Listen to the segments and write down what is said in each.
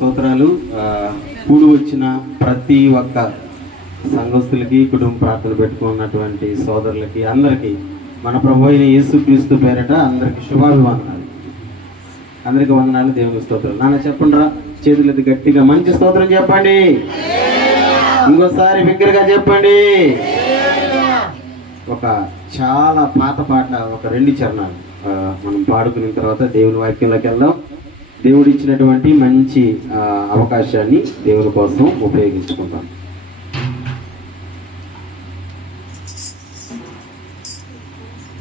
స్తోత్రాలు. కూడి వచ్చిన ప్రతి ఒక్క సంఘస్థులకి, కుటుంబ ప్రార్థన పెట్టుకున్నటువంటి సోదరులకి అందరికీ మన ప్రభు అయిన యేసుక్రీస్తు పేరట అందరికి శుభాభివందనాలు. అందరికి వందనాలు, దేవుని స్తోత్రాలు. నాన్న చెప్పండిరా, చేతులెత్తి గట్టిగా మంచి స్తోత్రం చెప్పండి. ఇంకోసారి బిగ్గరగా చెప్పండి. ఒక చాలా పాత పాట, ఒక 2 చరణాలు మనం పాడుకున్న తర్వాత దేవుని వాక్యంలోకి వెళ్దాం. దేవుడు ఇచ్చినటువంటి మంచి అవకాశాన్ని దేవుని కోసం ఉపయోగించుకుందాం.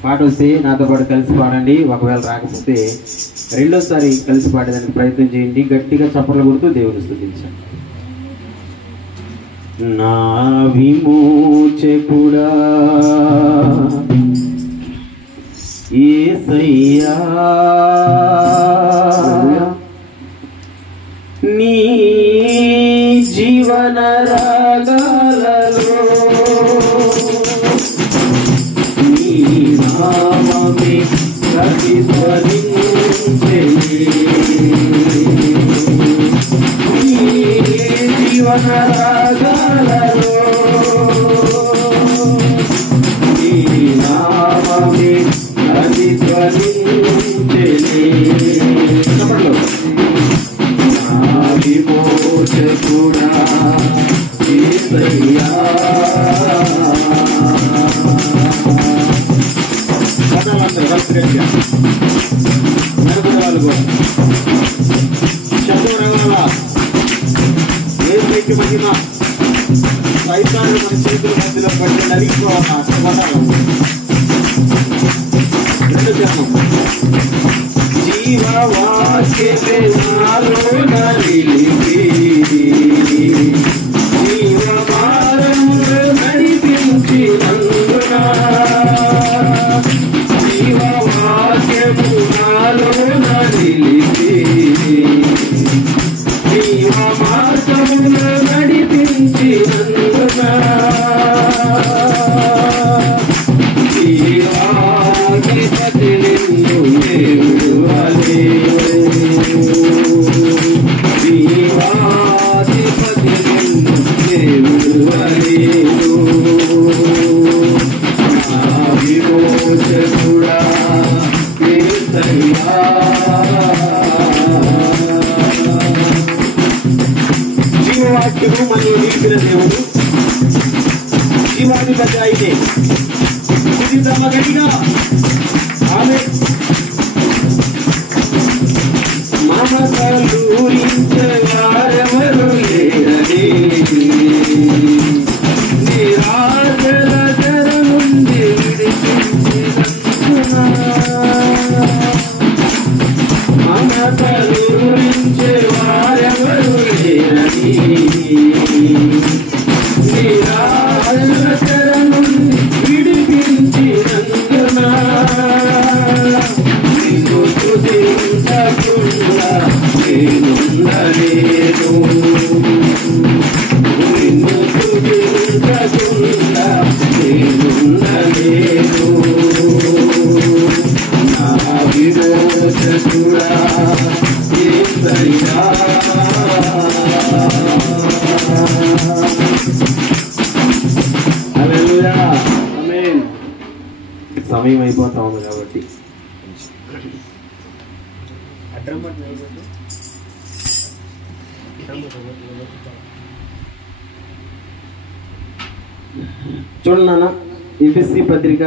పాట వస్తే నాతో పాటు కలిసి పాడండి. ఒకవేళ రాకపోతే రెండోసారి కలిసి పాడేదానికి ప్రయత్నం చేయండి. గట్టిగా చప్పట్లు కొడుతూ దేవుని స్తుతించండి. నా విమోచకుడా యేసయ్యా, నీ జీవన రాగాలలో నీ నామమే ప్రతిధ్వనించెను. నీ జీవన రాగాలలో నీ నామమే ప్రతిధ్వనించెను. నా విమోచకుడా యేసయ్యా, ఏసైకి మహిమ. సైతాను మన చేతుల మధ్యలో పట్టి నలిగిపోవాలి. జీవవాక్యమే నాలో నలిపి జీవమార్గములో నడిపించినందున, జీవవాక్యము నాలో నలిపి జీవమార్గములో నడిపించినందున, జీవాధిపతి నిన్ను దేవుడు అలే, జీవాధిపతి నిన్ను దేవుడు అలేను. నా విమోచకుడా యేసయ్యా, జీవవాక్యము మరియు నిలిపిన దేవుడు, జీవాధిపతి అయితే గట్టిగా ఆమె మమతలూరించే వారెవరు లేరని, నిరాశల ధర నుండి విడిపించినందున, మమతలూరించే వారెవరు లేరని, నిరాశల ధర నుండి విడిపించినందున, నిన్ను స్తుతించకుండా నేనుండలేను, నిన్ను స్తుతించకుండా నేనుండలేను. నా విమోచకుడా యేసయ్యా, హల్లెలూయా, ఆమేన్. సమయం అయిపోతా ఉంది కాబట్టి చూడండి నాన్న, ఎఫెసీ పత్రిక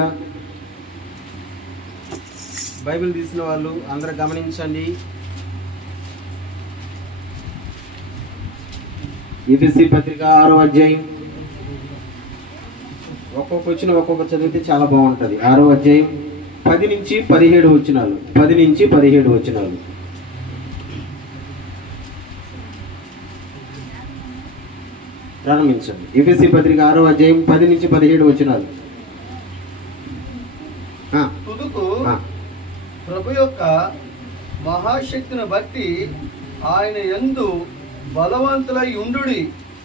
బైబిల్ తీసిన వాళ్ళు అందరూ గమనించండి. ఎఫెసీ పత్రిక 6వ అధ్యాయం. ఒక్కొక్క వచ్చిన ఒక్కొక్క చదివితే చాలా బాగుంటుంది. 6వ అధ్యాయం 10 నుంచి 17 వచనాలు. 10 నుంచి 17 వచనాలు. ప్రారంభించండి. ఎఫెసీ పత్రిక 6వ అధ్యాయం 10 నుంచి 17 వచనాలు. తుదుకు ప్రభు యొక్క మహాశక్తిని బట్టి ఆయన యందు బలవంతులై ఉండుడి.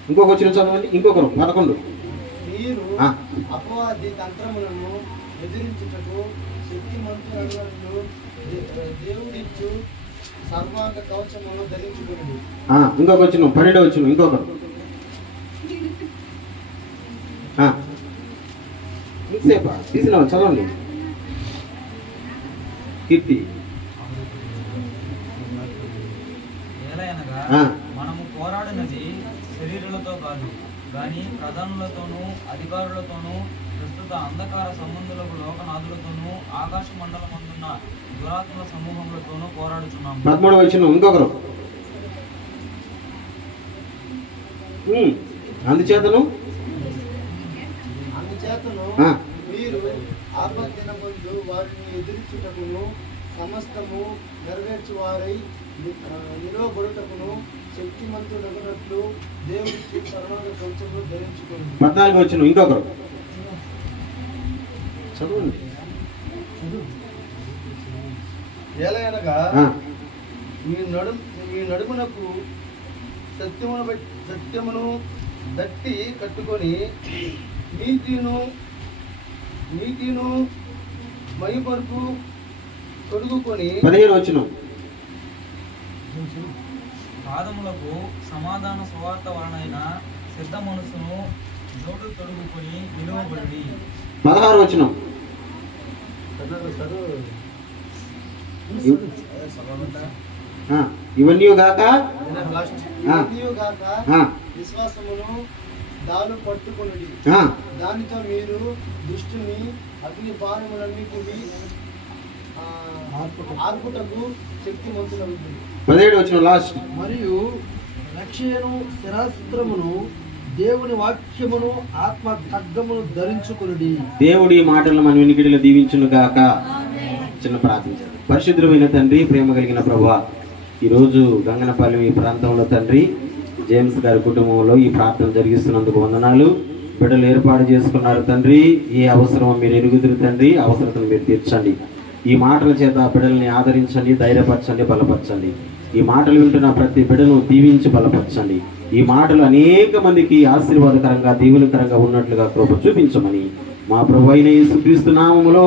ఇంకొక వచ్చిన చదవండి. ఇంకొకరు 11. మీరు అపవాది తంత్రములను ఎదిరించుటకు శక్తిమంతులను దేవుడిచ్చు సర్వాంగ కవచమును ధరించుకుని. ఇంకొక వచ్చిన 12 వచ్చిన ఇంకొకరు ఇంతసేపా తీసినావు చదవండి. కీర్తి మనము పోరాడినది శరీరులతో కాదు గాని ప్రధానులతోనూ అధికారులతోనూ ప్రస్తుత అంధకార సంబంధులకు లోకనాథులతోనూ ఆకాశ మండలమందున్న దురాత్మల సమూహములతోనూ పోరాడుచున్నాము. 13 వచ్చిన ఇంకొకరు అందుచేతను మీరు ఆపదినమందు వారిని ఎదురించుటకును సమస్తము నెరవేర్చువారై నిలవబడుటకును శక్తిమంతుడగునట్లు దేవుడి సర్వాంగ కవచమును ధరించుకోండి. 14 వచ్చిన ఇంకొకరు చదవండి. ఏలయనగా మీ నడుమునకు సత్యమును దట్టి కట్టుకొని నీతిను మైపరుపు తొడుగుకొని. 15 వచ్చిన పాదములకు సమాధాన సువార్త వలనైన సిద్ధ మనసును జోడు తొడుగుకొని నిలువబడి. 16 వచ్చిన ఇవన్నీ గాక విశ్వాసమును దాను పట్టుకొనుడి. దానితో మీరు దుష్టుని అగ్ని బాణములన్నిటిని ఆర్పుటకు శక్తిమంతులవుతుంది. 17 వచ్చిన లాస్ట్. మరియు రక్షణను శిరాస్త్రమును దేవుని వాక్యమును ఆత్మ ఖడ్గమును ధరించుకొనుడి. దేవుడి మాటలను మన వినికిడిలో దీవించును గాక. చిన్న ప్రార్థించారు. పరిశుద్ధమైన తండ్రి, ప్రేమ కలిగిన ప్రభువా, ఈరోజు గంగనపల్లి ఈ ప్రాంతంలో తండ్రి జేమ్స్ గారి కుటుంబంలో ఈ ప్రార్థన జరిగిస్తున్నందుకు వందనాలు. బిడ్డలు ఏర్పాటు చేసుకున్నారు తండ్రి. ఏ అవసరమో మీరు ఎరుగుదురు తండ్రి, అవసరతను మీరు తీర్చండి. ఈ మాటల చేత బిడ్డల్ని ఆదరించండి, ధైర్యపరచండి, బలపరచండి. ఈ మాటలు వింటున్న ప్రతి బిడ్డను దీవించి బలపరచండి. ఈ మాటలు అనేక మందికి ఆశీర్వాదకరంగా దీవులకరంగా ఉన్నట్లుగా కృప చూపించమని మా ప్రభు అయిన యేసుక్రీస్తు నామములో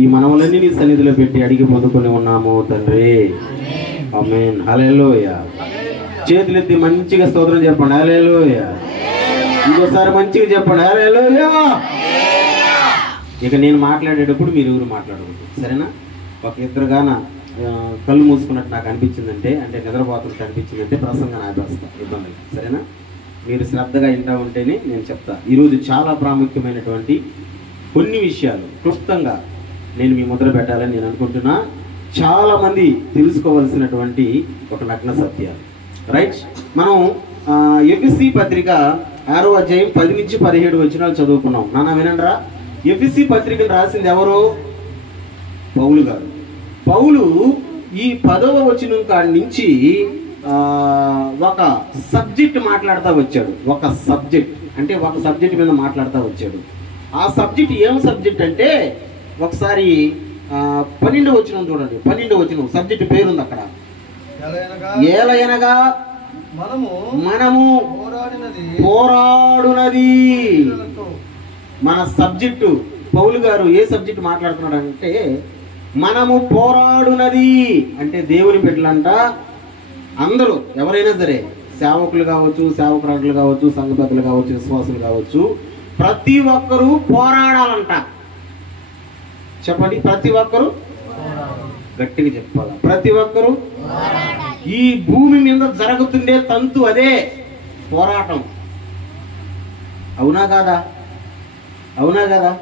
ఈ మనవలన్నీ నీ సన్నిధిలో పెట్టి అడిగి పొందుకొని ఉన్నాము తండ్రి. ఆమేన్. హల్లెలూయా. చేతులెత్తి మంచిగా స్తోత్రం చెప్పండి. హల్లెలూయా. ఇంకోసారి మంచిగా చెప్పండి. హల్లెలూయా. ఇక నేను మాట్లాడేటప్పుడు మీరు ఎవరు మాట్లాడకూడదు, సరేనా? ఒక ఇద్దరుగాన కళ్ళు మూసుకున్నట్టు నాకు అనిపించిందంటే, అంటే నిద్రపోతున్నట్టు అనిపించిందంటే ప్రసంగం ఆపేస్తా, ఇబ్బంది, సరేనా? మీరు శ్రద్ధగా వింటా ఉంటేనే నేను చెప్తా. ఈరోజు చాలా ప్రాముఖ్యమైనటువంటి కొన్ని విషయాలు క్లుప్తంగా నేను మీ ముద్ర పెట్టాలని నేను అనుకుంటున్నా. చాలామంది తెలుసుకోవాల్సినటువంటి ఒక నగ్న సత్యాలు. రైట్, మనం ఎఫ్ఎస్సి పత్రిక 6వ అధ్యాయం 10 నుంచి 17 వచనాలు చదువుకున్నాం. నాన్న వినండిరా. ఎఫ్ఎస్సి పత్రికను రాసింది ఎవరు? పౌలు గారు. పౌలు ఈ 10వ వచనం కాడి నుంచి ఒక సబ్జెక్ట్ మాట్లాడుతూ వచ్చాడు. ఒక సబ్జెక్ట్ అంటే ఒక సబ్జెక్ట్ మీద మాట్లాడుతూ వచ్చాడు. ఆ సబ్జెక్ట్ ఏం సబ్జెక్ట్ అంటే, ఒకసారి 12వ వచనం చూడండి. 12వ వచనం సబ్జెక్ట్ పేరుంది అక్కడ. ఏలయనగా మనము పోరాడునది. మన సబ్జెక్టు పౌలు గారు ఏ సబ్జెక్ట్ మాట్లాడుతున్నాడు అంటే, మనము పోరాడునది అంటే దేవుని బిడ్డలంట అందరూ ఎవరైనా సరే, సేవకులు కావచ్చు, సేవకురాలు కావచ్చు, సంఘ పెద్దలు కావచ్చు, విశ్వాసులు కావచ్చు, ప్రతి ఒక్కరూ పోరాడాలంట. చెప్పండి, ప్రతి ఒక్కరూ గట్టిగా చెప్పాలి. ప్రతి ఒక్కరూ ఈ భూమి మీద జరుగుతుండే తంతు అదే పోరాటం. అవునా కాదా? అవునా కదా?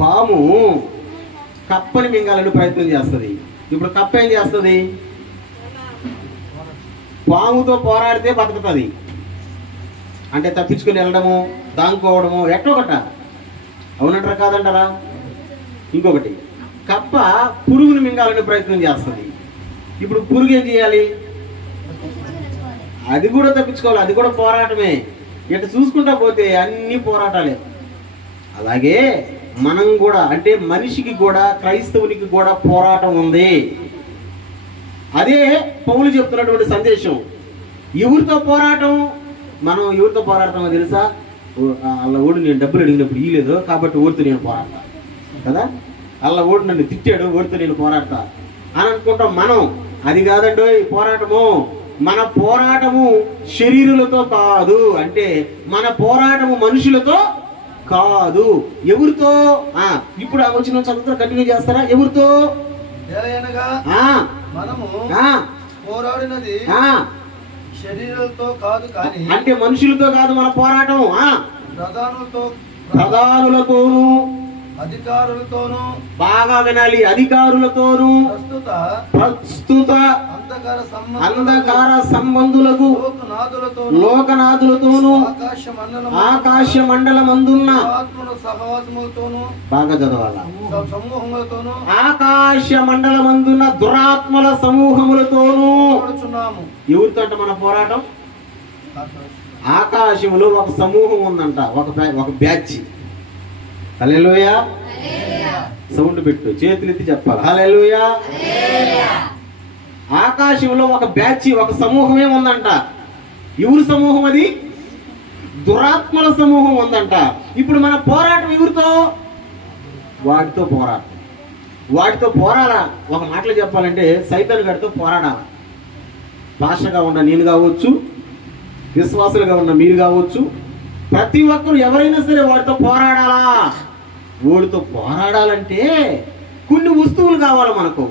పాము కప్పని మింగాలని ప్రయత్నం చేస్తుంది. ఇప్పుడు కప్ప ఏం చేస్తుంది? పాముతో పోరాడితే బతుకుతుంది. అంటే తప్పించుకుని వెళ్ళడము, దాంకోవడము, ఎట్టొకట. అవునంటారా కాదంటారా? ఇంకొకటి, కప్ప పురుగుని మింగాలని ప్రయత్నం చేస్తుంది. ఇప్పుడు పురుగు ఏం చేయాలి? అది కూడా తప్పించుకోవాలి, అది కూడా పోరాటమే. ఇటు చూసుకుంటా పోతే అన్ని పోరాటాలే. అలాగే మనం కూడా, అంటే మనిషికి కూడా, క్రైస్తవునికి కూడా పోరాటం ఉంది. అదే పౌలు చెప్తున్నటువంటి సందేశం. ఎవరితో పోరాటం? మనం ఎవరితో పోరాడతామో తెలుసా? అలా ఓడి నేను డబ్బులు అడిగినప్పుడు ఇయ్యలేదు కాబట్టి ఓడితో నేను పోరాడతా కదా. అలా ఓడి నన్ను తిట్టాడు, ఓడితో నేను పోరాడతా అని అనుకుంటాం మనం. అది కాదండి ఈ పోరాటము. మన పోరాటము శరీరులతో కాదు, అంటే మన పోరాటము మనుషులతో కాదు. ఎవరితో? ఇప్పుడు ఆ వచ్చిన చదువుతో కంటిన్యూ చేస్తారా? ఎవరితో? మనము పోరాడినది శరీరాలతో కాదు, కానీ అంటే మనుషులతో కాదు మన పోరాటం. ప్రధానులతోనూ అధికారులతోనూ, బాగా వినాలి, అధికారులతోనూ, ప్రస్తుత అంధకార సంబంధులకు, లోకనాథులతోనూ, ఆకాశ మండలమందున్న, బాగా చదవాల, సమూహములతోనూ, ఆకాశ మండలమందున్న దురాత్మల సమూహములతోనూ. ఎవరితో అంట మన పోరాటం? ఆకాశంలో ఒక సమూహం ఉందంట, ఒక బ్యాచ్. హల్లెలూయా. సౌండ్ పెట్టు, చేతులు ఎత్తి చెప్పాలి హల్లెలూయా. ఆకాశంలో ఒక బ్యాచ్, ఒక సమూహమే ఉందంట. ఎవరి సమూహం అది? దురాత్మల సమూహం ఉందంట. ఇప్పుడు మన పోరాటం ఎవరితో? వాటితో పోరాటం. వాటితో పోరాడా. ఒక మాటలో చెప్పాలంటే సైతాను గారితో పోరాడాలి. భాషగా ఉన్న నేను కావచ్చు, విశ్వాసులుగా ఉన్న మీరు కావచ్చు, ప్రతి ఒక్కరు ఎవరైనా సరే వాడితో పోరాడాలా. వాడితో పోరాడాలంటే కొన్ని వస్తువులు కావాలి మనకు.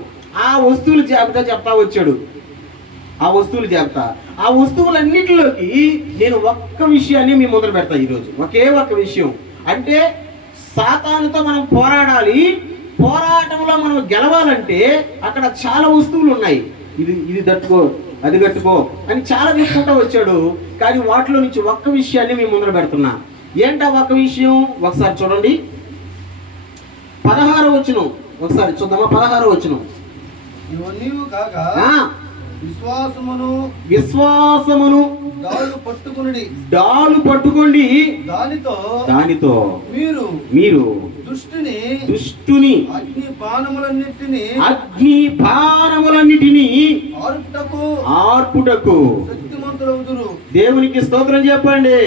ఆ వస్తువులు జాబితా చెప్తా వచ్చాడు. ఆ వస్తువులు జాబితా, ఆ వస్తువులన్నిటిలోకి నేను ఒక్క విషయాన్ని మీ ముందర పెడతా ఈరోజు. ఒకే ఒక్క విషయం. అంటే సాతానుతో మనం పోరాడాలి. పోరాటంలో మనం గెలవాలంటే అక్కడ చాలా వస్తువులు ఉన్నాయి. ఇది తట్టుకో, అది కట్టుకో అని చాలా చెప్పుకుంటూ వచ్చాడు. కానీ వాటిలో నుంచి ఒక్క విషయాన్ని మీ ముందర పెడుతున్నా. ఏంటా ఒక్క విషయం? ఒకసారి చూడండి 16వ వచనం. ఒకసారి చూద్దామా 16వ వచనం. ఇవన్నీ కాక విశ్వాసమును డాలు పట్టుకోండి, దానితో మీరు దుష్టుని అగ్ని బాణములన్నిటినీ ఆర్పుటకు దేవునికి స్తోత్రం చెప్పండి.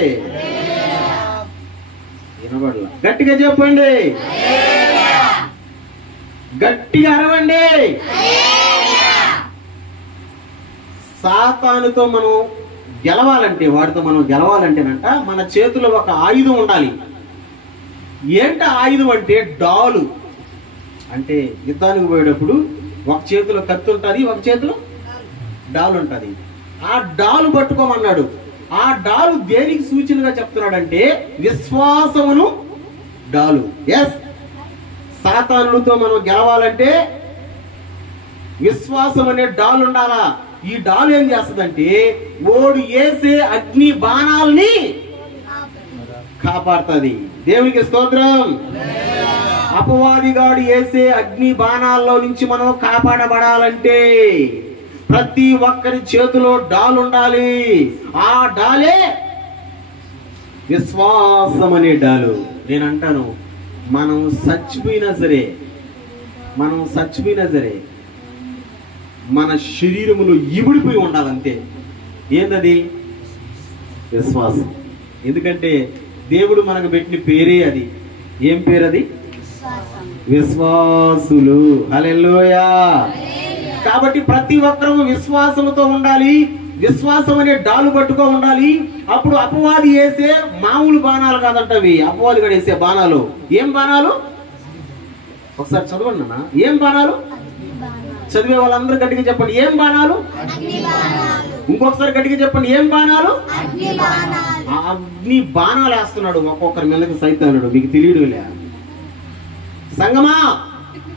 వినబడలా? గట్టిగా చెప్పండి, గట్టిగా అరవండి. సాతానుతో మనం గెలవాలంటే, వాడితో మనం గెలవాలంటేనంట మన చేతిలో ఒక ఆయుధం ఉండాలి. ఏంట ఆయుధం అంటే? డాలు. అంటే యుద్ధానికి పోయేటప్పుడు ఒక చేతిలో కత్తి ఉంటుంది, ఒక చేతిలో డాలు ఉంటుంది. ఆ డాలు పట్టుకోమన్నాడు. ఆ డాలు దేనికి సూచనగా చెప్తున్నాడంటే విశ్వాసమును డాలు. ఎస్, సాతానులతో మనం గెలవాలంటే విశ్వాసం అనే డాలు ఉండాలా. ఈ డాలు ఏం చేస్తుందంటే ఓడు వేసే అగ్ని బాణాలని కాపాడుతుంది. దేవునికి స్తోత్రం. అపవాదిగాడు వేసే అగ్ని బాణాల్లో నుంచి మనం కాపాడబడాలంటే ప్రతి ఒక్కరి చేతిలో డాలు ఉండాలి. ఆ డాలే విశ్వాసం అనే డాలు. నేను అంటాను, మనం చచ్చిపోయినా సరే మన శరీరములో ఇమిడిపోయి ఉండాలంతే. ఏందది? విశ్వాసం. ఎందుకంటే దేవుడు మనకు పెట్టిన పేరే అది. ఏం పేరు అది? విశ్వాసులు. హల్లెలూయా. కాబట్టి ప్రతి ఒక్కరూ విశ్వాసముతో ఉండాలి. విశ్వాసం అనే డాలు పట్టుకో ఉండాలి. అప్పుడు అపవాది వేసే మామూలు బాణాలు కాదంటవి. అపవాది కూడా వేసే బాణాలు ఏం బాణాలు? ఒకసారి చదవండి అన్న. ఏం బాణాలు? చదివే వాళ్ళందరూ గట్టిగా చెప్పండి, ఏం బాణాలు? ఇంకొకసారి గట్టిగా చెప్పండి, ఏం బాణాలు? అగ్ని బాణాలు వేస్తున్నాడు ఒక్కొక్కరి మీదకి సైతానుడు. మీకు తెలియడులే. సంగమా,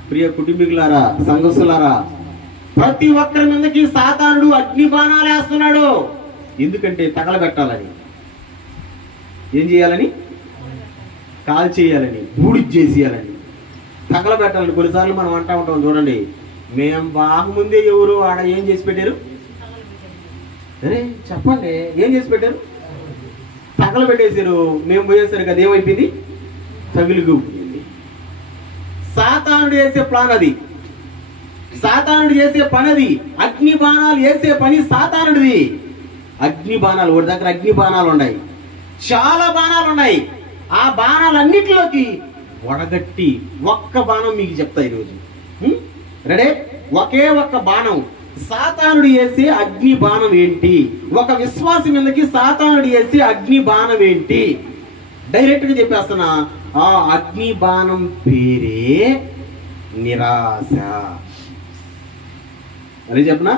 ప్రియ కుటుంబీకులారా, సంఘస్థులారా, ప్రతి ఒక్కరి మీదకి సాతానుడు అగ్ని బాణాలు వేస్తున్నాడు. ఎందుకంటే తగలబెట్టాలని. ఏం చేయాలని? కాల్ చేయాలని, బూడి చేసేయాలని, తగలబెట్టాలని. కొన్నిసార్లు మనం అంటా ఉంటాం చూడండి, మేము బాగుముందే ఎవరు ఆడ ఏం చేసి పెట్టారు? అరే చెప్పండి, ఏం చేసి పెట్టారు? తగలబెట్టేశారు. మేము పోయేసరికి అది ఏమైపోయింది? తగులుకుపోయింది. సాతానుడు చేసే ప్లాన్ అది. సాతానుడు చేసే పని అది. అగ్ని బాణాలు వేసే పని సాతానుడిది. అగ్ని బాణాలు, వాడి దగ్గర అగ్ని బాణాలు ఉన్నాయి, చాలా బాణాలు ఉన్నాయి. ఆ బాణాలన్నిటిలోకి వడగట్టి ఒక్క బాణం మీకు చెప్తా ఈరోజు. రెడీ? ఒకే ఒక్క బాణం సాతానుడు వేసే అగ్ని బాణం ఏంటి? ఒక విశ్వాసి మీదకి సాతానుడు వేసే అగ్ని బాణం ఏంటి? డైరెక్ట్ గా చెప్పేస్తున్నా, ఆ అగ్ని బాణం పేరే నిరాశ. అని చెప్పనా,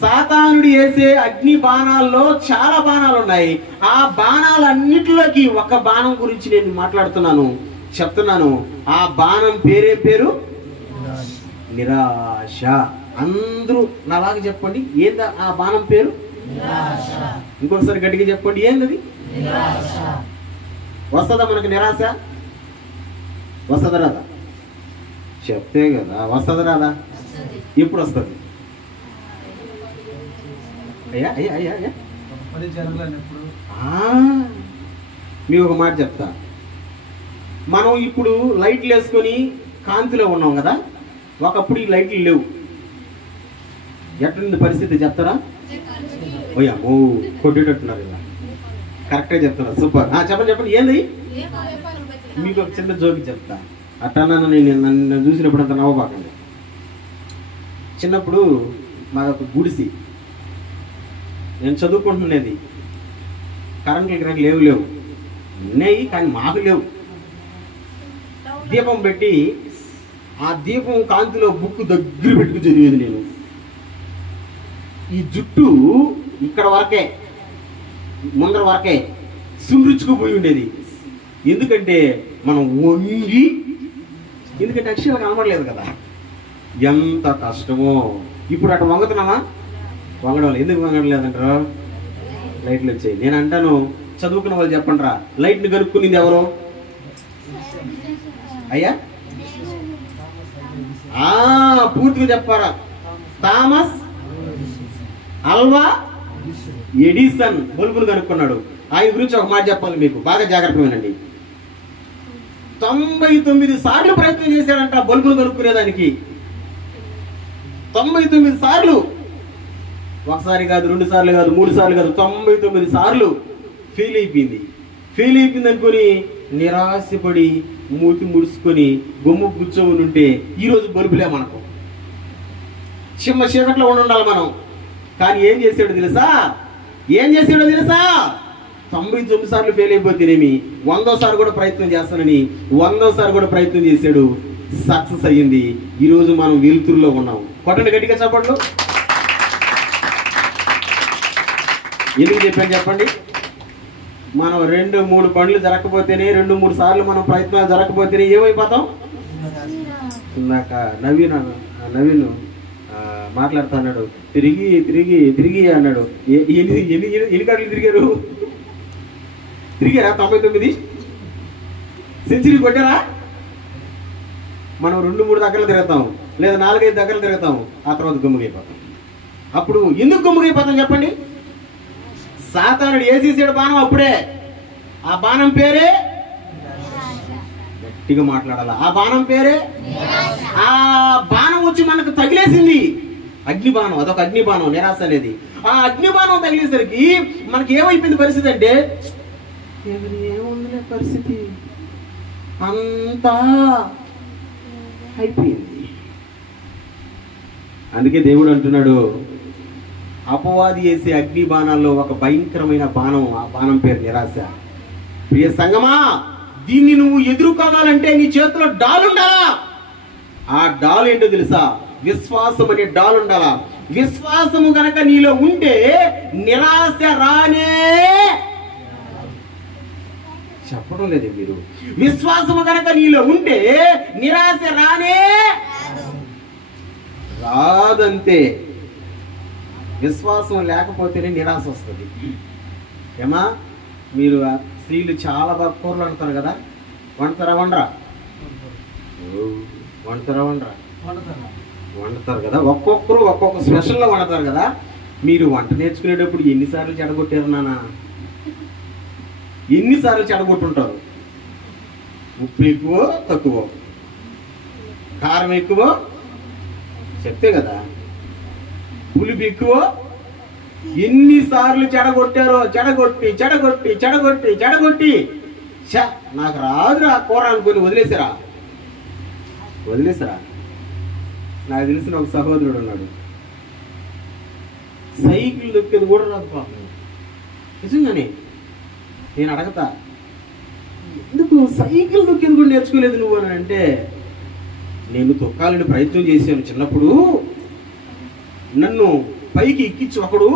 సాతానుడు వేసే అగ్ని బాణాల్లో చాలా బాణాలు ఉన్నాయి. ఆ బాణాలన్నిటిలోకి ఒక బాణం గురించి నేను మాట్లాడుతున్నాను, చెప్తున్నాను. ఆ బాణం పేరు నిరాశ. అందరూ నాలాగా చెప్పండి, ఏందా ఆ బాణం పేరు? ఇంకొకసారి గట్టిగా చెప్పండి, ఏంటది? వస్తుందా మనకు నిరాశ? వస్తుందా రాదా? చెప్తే కదా వస్తుందా రాదా? ఎప్పుడు వస్తుంది? అయ్యా అయ్యా అయ్యా అయ్యా మీకు ఒక మాట చెప్తా. మనం ఇప్పుడు లైట్లు వేసుకొని కాంతిలో ఉన్నాం కదా, ఒకప్పుడు ఈ లైట్లు లేవు. ఎట్లుంది పరిస్థితి చెప్తారా? ఓయా ఓ కొట్టేటట్టున్నారు ఇలా. కరెక్ట్గా చెప్తారా? సూపర్. చెప్పండి చెప్పండి, ఏంది? మీకు ఒక చిన్న జోకి చెప్తా. అట్టా నన్ను చూసినప్పుడు అంత నవ్వబాకండి. చిన్నప్పుడు మాకు గుడిసి, నేను చదువుకుంటున్నది, కరెంట్లు లేవు ఉన్నాయి, కానీ మాకు లేవు. దీపం పెట్టి ఆ దీపం కాంతిలో బుక్ దగ్గర పెట్టుకు చదివేది నేను. ఈ జుట్టు ఇక్కడ వరకే, ముందర వరకే సుండ్రుచ్చుకుపోయి ఉండేది. ఎందుకంటే మనం వంగి, ఎందుకంటే అక్షరాలు కనబడలేదు కదా, ఎంత కష్టమో. ఇప్పుడు అటు వంగుతున్నామా? వంగడం. ఎందుకు వంగడం లేదంటారు? లైట్లు వచ్చాయి. నేను అంటాను, చదువుకున్న వాళ్ళు చెప్పండి రా, లైట్ని కనుక్కునింది ఎవరు? అయ్యా పూర్తిగా చెప్పారా? థామస్ అల్వా ఎడిసన్ బల్బులు కనుక్కున్నాడు. ఆయన గురించి ఒక మాట చెప్పాలి మీకు, బాగా జాగ్రత్తగా వినండి. 99 సార్లు ప్రయత్నం చేశాడంట బల్బులు కనుక్కునేదానికి. 99 సార్లు, ఒకసారి కాదు, 2 సార్లు కాదు, 3 సార్లు కాదు, 99 సార్లు ఫెయిల్ అయిపోయింది. ఫెయిల్ అయిపోయింది అనుకుని నిరాశపడి మూతి ముడుచుకొని గుమ్ము కూర్చొని ఉంటే ఈరోజు బల్బులే మనకు. చీకట్లో ఉండాలి మనం. కానీ ఏం చేశాడో తెలుసా? 99 సార్లు ఫెయిల్ అయిపోతేనేమి 100సారి కూడా ప్రయత్నం చేస్తానని 100సారి కూడా ప్రయత్నం చేశాడు, సక్సెస్ అయ్యింది. ఈరోజు మనం వెలుతురులో ఉన్నాం. కొట్టండి గట్టిగా చెప్పండి. ఎందుకు చెప్పాను చెప్పండి? మనం 2-3 పనులు జరగకపోతేనే, 2-3 సార్లు మనం ప్రయత్నాలు జరగకపోతేనే ఏమైపోతాం? ఇందాక నవీన్ మాట్లాడుతున్నాడు, తిరిగి అన్నాడు. ఎన్ని గంటలు తిరిగారా? 99 సెంచరీ కొట్టారా? మనం 2-3 దగ్గరలు తిరుగుతాం, లేదా 4-5 దగ్గరలు తిరుగుతాం, ఆ తర్వాత గుమ్ముగైపోతాం. అప్పుడు ఎందుకు గుమ్ముగైపోతాం చెప్పండి? సాతానుడు వేసేసాడు బాణం అప్పుడే. ఆ బాణం పేరే, గట్టిగా మాట్లాడాల, ఆ బాణం పేరే, ఆ బాణం వచ్చి మనకు తగిలేసింది. అగ్ని బాణం, అదొక అగ్ని బాణం నిరాశ అనేది. ఆ అగ్ని బాణం తగిలేసరికి మనకి ఏమైపోయింది పరిస్థితి అంటే, ఏముందిలే పరిస్థితి అంతా అయిపోయింది. అందుకే దేవుడు అంటున్నాడు, అపవాది వేసే అగ్ని బాణాల్లో ఒక భయంకరమైన బాణం, ఆ బాణం పేరు నిరాశ. ప్రియ సంగమా, దీన్ని నువ్వు ఎదుర్కోవాలంటే నీ చేతిలో డాల్ ఉండాలా. ఆ డాల్ ఏంటో తెలుసా? విశ్వాసం అనే డాల్ ఉండాలా. విశ్వాసము గనక నీలో ఉంటే నిరాశ రానే, చెప్పడం లేదు మీరు. విశ్వాసము గనక నీలో ఉంటే నిరాశ రానే రాదంతే. విశ్వాసం లేకపోతేనే నిరాశ వస్తుంది. ఏమా, మీరు స్త్రీలు చాలా బాగా కూరలు వండుతారు కదా, వండుతారా? వండుతారు కదా. ఒక్కొక్కరు ఒక్కొక్క స్పెషల్లో వండుతారు కదా. మీరు వంట నేర్చుకునేటప్పుడు ఎన్నిసార్లు చెడగొట్టారు నాన్న? ఎన్నిసార్లు చెడగొట్టుంటారు? ఉప్పు ఎక్కువ తక్కువ, కారం ఎక్కువ, చెప్తే కదా, పులుపు ఎక్కువ. ఎన్నిసార్లు చెడగొట్టారో, చెడగొట్టి నాకు రాదురా కూర అనుకుని వదిలేసారా? నాకు తెలిసిన ఒక సహోదరుడు ఉన్నాడు. సైకిల్ దొక్కేది కూడా రాదు పాపం. నిజంగానే నేను అడగతా, ఎందుకు సైకిల్ దొక్కేది కూడా నేర్చుకోలేదు నువ్వు అని అంటే, నేను తొక్కాలని ప్రయత్నం చేశాను చిన్నప్పుడు, నన్ను పైకి ఎక్కించి ఒకడు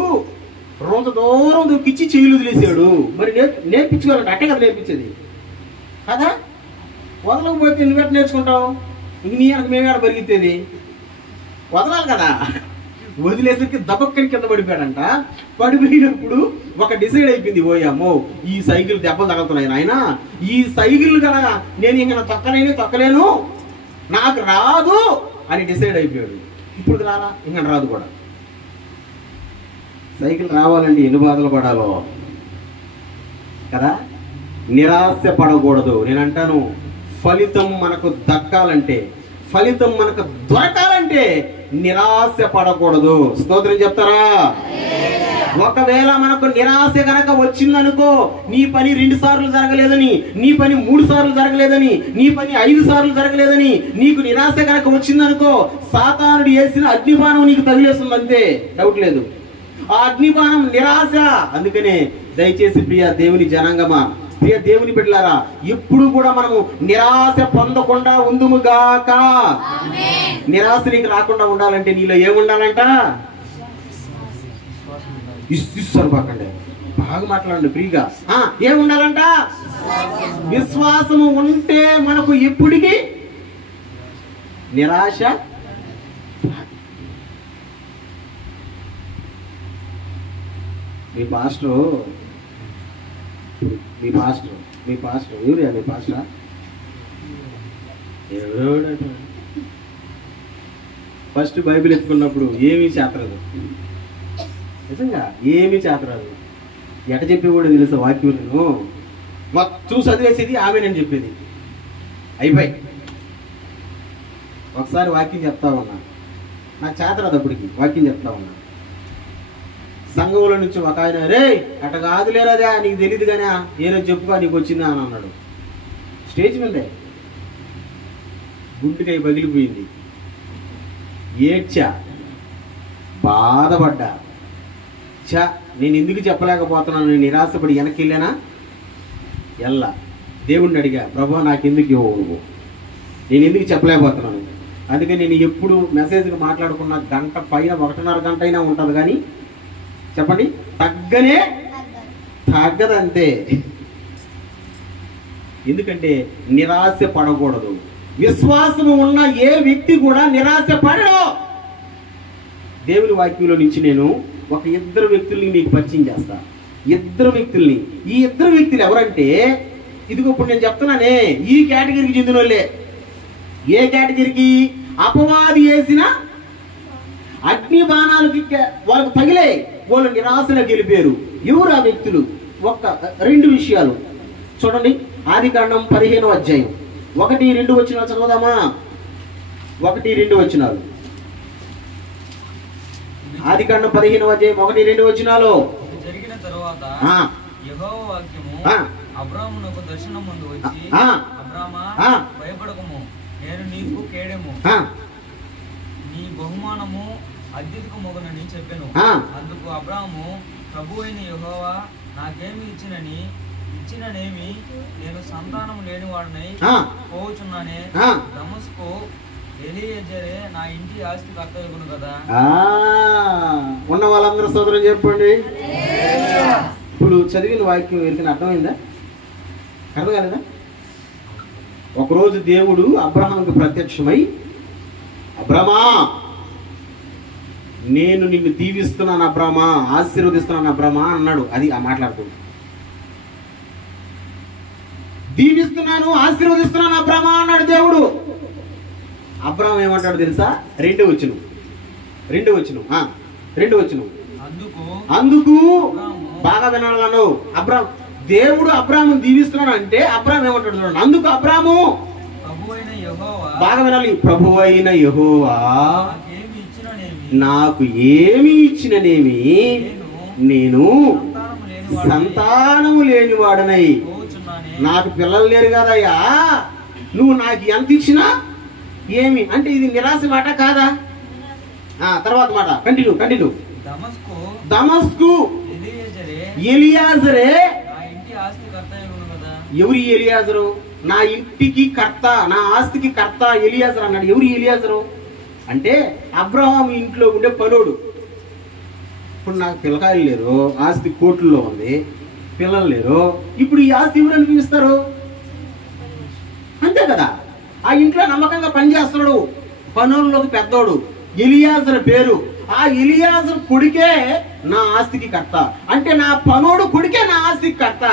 రోజు దూరం దొక్కిచ్చి చెయ్యిలు వదిలేసాడు. మరి నేర్పించుకోవాలంటే అట్టే కదా నేర్పించేది కదా. వదలకపోతే నువ్వెట్లా నేర్చుకుంటావు? ఇంక నీ వెనక మేమేడ పరిగెత్తేది? వదలాలి కదా. వదిలేసరికి దబక్కడి కింద పడిపోయాడంట. పడిపోయినప్పుడు ఒక డిసైడ్ అయిపోయింది, ఓయమ్మో ఈ సైకిల్ దెబ్బలు తగులుతున్నాయి నాయన, ఈ సైకిల్ కదా నేను ఇంక తొక్కలేను, నాకు రాదు అని డిసైడ్ అయిపోయాడు. ఇప్పుడు రాలా, ఇంకా రాదు కూడా. సైకిల్ రావాలండి ఎన్ని బాధలు పడాలో కదా. నిరాశ పడకూడదు. నేను అంటాను, ఫలితం మనకు దక్కాలంటే, ఫలితం మనకు దొరకాలంటే నిరాశ పడకూడదు. స్తోత్రం చెప్తారా? ఒకవేళ మనకు నిరాశ కనుక వచ్చిందనుకో, నీ పని 2 సార్లు జరగలేదని, నీ పని 3 సార్లు జరగలేదని, నీ పని 5 సార్లు జరగలేదని నీకు నిరాశ కనుక వచ్చిందనుకో, సాతానుడు వేసిన అగ్నిబాణం నీకు తగిలేస్తుంది అంతే, డౌట్ లేదు. ఆ అగ్నిబాణం నిరాశ. అందుకనే దయచేసి ప్రియ దేవుని జనాంగమా, ప్రియ దేవుని బిడ్డలారా, ఎప్పుడు కూడా మనము నిరాశ పొందకుండా ఉందుముగాక. నిరాశ నీకు రాకుండా ఉండాలంటే నీలో ఏముండాలంట? ఇస్తారుబాకండి, బాగా మాట్లాడండి ఫ్రీగా. ఏముండాలంట? విశ్వాసము ఉంటే మనకు ఎప్పటికీ నిరాశ. మీ పాస్టర్ ఎవరు? మీ పాస్టర్ ఎవరోడట ఫస్ట్ బైబిల్ ఎత్తుకున్నప్పుడు ఏమీ చేతరాదు, నిజంగా ఏమీ చేతరాదు. ఎట చెప్పేవాడు తెలుసా? వాక్యం నేను మొత్తం చదివేసేది, ఆమెనని చెప్పేది, అయిపోయి. ఒకసారి వాక్యం చెప్తా ఉన్నా, నాకు చేతరాదు అప్పటికి, వాక్యం చెప్తా ఉన్నా. సంఘంలో నుంచి ఒక ఆయన, రే అట కాదులేరాదా, నీకు తెలియదు కానీ ఏదో చెప్పుగా నీకు వచ్చిందా అని అన్నాడు. స్టేజ్ మీదే గుండెకాయ పగిలిపోయింది, ఏడ్చా, బాధపడ్డా. నేను ఎందుకు చెప్పలేకపోతున్నాను, నేను నిరాశపడి వెనక్కి వెళ్ళానా? దేవుణ్ణి అడిగా, ప్రభు నాకెందుకు ఇవ్వవు నువ్వు, నేను ఎందుకు చెప్పలేకపోతున్నాను. అందుకే నేను ఎప్పుడు మెసేజ్కి మాట్లాడుకున్న గంట పైన 1.5 గంట అయినా ఉంటుంది, కానీ చెప్పండి తగ్గదంతే. ఎందుకంటే నిరాశ పడకూడదు. విశ్వాసము ఉన్న ఏ వ్యక్తి కూడా నిరాశ పడడు. దేవుని వాక్యంలో నుంచి నేను ఒక 2 వ్యక్తుల్ని మీకు పరిచయం చేస్తా. 2 వ్యక్తుల్ని. ఈ 2 వ్యక్తులు ఎవరంటే, ఇదిగో ఇప్పుడు నేను చెప్తున్నానే, ఈ కేటగిరీకి చెందిన వాళ్ళే. ఏ కేటగిరీకి? అపవాది వేసిన అగ్ని బాణాలకి వాళ్ళకు తగిలే, వాళ్ళు నిరాశలో గెలిపారు. ఎవరు ఆ వ్యక్తులు? 2 విషయాలు చూడండి. ఆదికాండం 15వ అధ్యాయం 1-2 వచనాలు చదవదామా? 1-2 వచనాలు. ఆదికాండం 15వ అధ్యాయం 1-2 వచనాలు. జరిగిన తరువాత యెహోవా వాక్యము అబ్రాహామునకు దర్శనం ముందు వచ్చి, అబ్రామా భయపడకుము, నేను నీకు కేడెము, నీ బహుమానము అత్యధిక మొగనని చెప్పెను. అందుకు అబ్రాహాము, ప్రభువైన యెహోవా నాకేమి ఇచ్చిననేమి, నేను సంతానం లేనివాడనై పోవచున్నానే, దమస్కు ఎలియజరే నా ఇంటి ఆస్తి కర్తవ్యమును కదా. ఉన్న వాళ్ళందరూ సోదరం చెప్పండి. ఇప్పుడు చదివిన వాక్యం వీరికి అర్థమైందా? అర్థం కాలేదా? ఒకరోజు దేవుడు అబ్రహాముకు ప్రత్యక్షమై, అబ్రమా నేను నిన్ను దీవిస్తున్నాను అబ్రమా, ఆశీర్వదిస్తున్నాను అబ్రమా అన్నాడు. అది ఆ మాట్లాడుతుంది. దీవిస్తున్నాను, ఆశీర్వదిస్తున్నాను అబ్రమా అన్నాడు దేవుడు. అబ్రహాం ఏమంటాడు తెలుసా? 2 వచనం. అందుకు బాగా వినాలను. దేవుడు అబ్రాహాము దీవిస్తున్నాడు అంటే అబ్రాహాం ఏమంటాడు చూడండి. అందుకు అబ్రాహాము, బాగా వినాలి, ప్రభువైన యెహోవా నాకు ఏమి ఇచ్చిననేమి, నేను సంతానము లేనివాడనై, నాకు పిల్లలు లేరు కదయ్యా, నువ్వు నాకు ఎంత ఇచ్చినా ఏమి అంటే ఇది నిరాశ మాట కాదా? తర్వాత మాట కంటిన్యూ. దమస్కు ఎలియాజరే. ఎవరి ఎలియాజరు? నా ఇంటికి కర్త, నా ఆస్తికి కర్త ఎలియాజరు అన్నాడు. ఎవరు ఎలియాజరు అంటే అబ్రహాం ఇంట్లో ఉండే పనుడు. ఇప్పుడు నాకు పిల్లకాయలు లేరు, ఆస్తి కోట్లలో ఉంది, పిల్లలు లేరు, ఇప్పుడు ఈ ఆస్తి ఎవరు అనిపిస్తారు? అంతే కదా. ఆ ఇంట్లో నమ్మకంగా పనిచేస్తున్నాడు, పనుల్లోకి పెద్దోడు, ఎలియాజరు పేరు. ఆ ఎలియాజరు కొడుకే నా ఆస్తికి కర్త. అంటే నా పనోడు కొడుకే నా ఆస్తికి కర్త.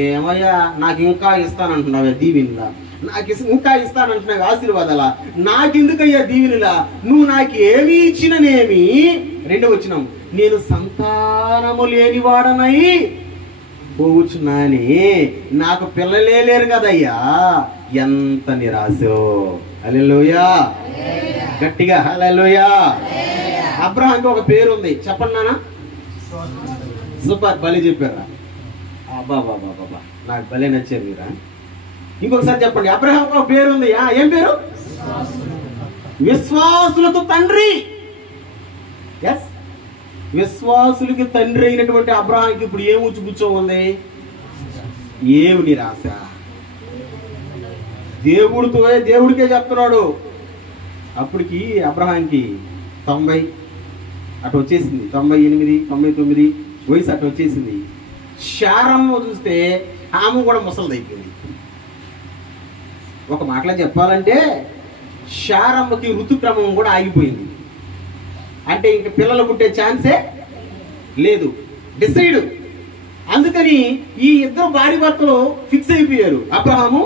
ఏమయ్యా నాకు ఇంకా ఇస్తానంటున్నావా దీవెనలా? నాకు ఇంకా ఇస్తానంటున్నావు ఆశీర్వాదాలా? నాకెందుకయ్యా దీవెనలా? నువ్వు నాకు ఏమి ఇచ్చిననేమి. 2వ వచనం, నేను సంతానము లేనివాడనై పోవచ్చున్నాని, నాకు పిల్లలే లేరు కదయ్యా. ఎంత నిరాశో. హల్లెలూయా, గట్టిగా హల్లెలూయా. అబ్రహాంకి ఒక పేరు ఉంది, చెప్పండి నాన్న. సూపర్, భలే చెప్పారా? అబ్బా బాబా బాబా, నాకు భలే నచ్చారు మీరా. ఇంకొకసారి చెప్పండి. అబ్రహాంకి ఒక పేరు ఉంది. ఏం పేరు? విశ్వాసులకు తండ్రి. ఎస్, విశ్వాసులకి తండ్రి అయినటువంటి అబ్రహాంకి ఇప్పుడు ఏం ఉచ్చు కూర్చో ఉంది? ఏమి నిరాశ. దేవుడికే చెప్తున్నాడు. అప్పటికి అబ్రహాంకి 90 అటు వచ్చేసింది, 98, 99 వయసు అటు వచ్చేసింది. శారమ్మ చూస్తే ఆమె కూడా ముసలిదైపోయింది. ఒక మాటలో చెప్పాలంటే శారమ్మకి ఋతుక్రమం కూడా ఆగిపోయింది. అంటే ఇంక పిల్లలు పుట్టే ఛాన్సే లేదు, డిసైడ్. అందుకని ఈ ఇద్దరు భార్య భర్తలు ఫిక్స్ అయిపోయారు, అబ్రహాము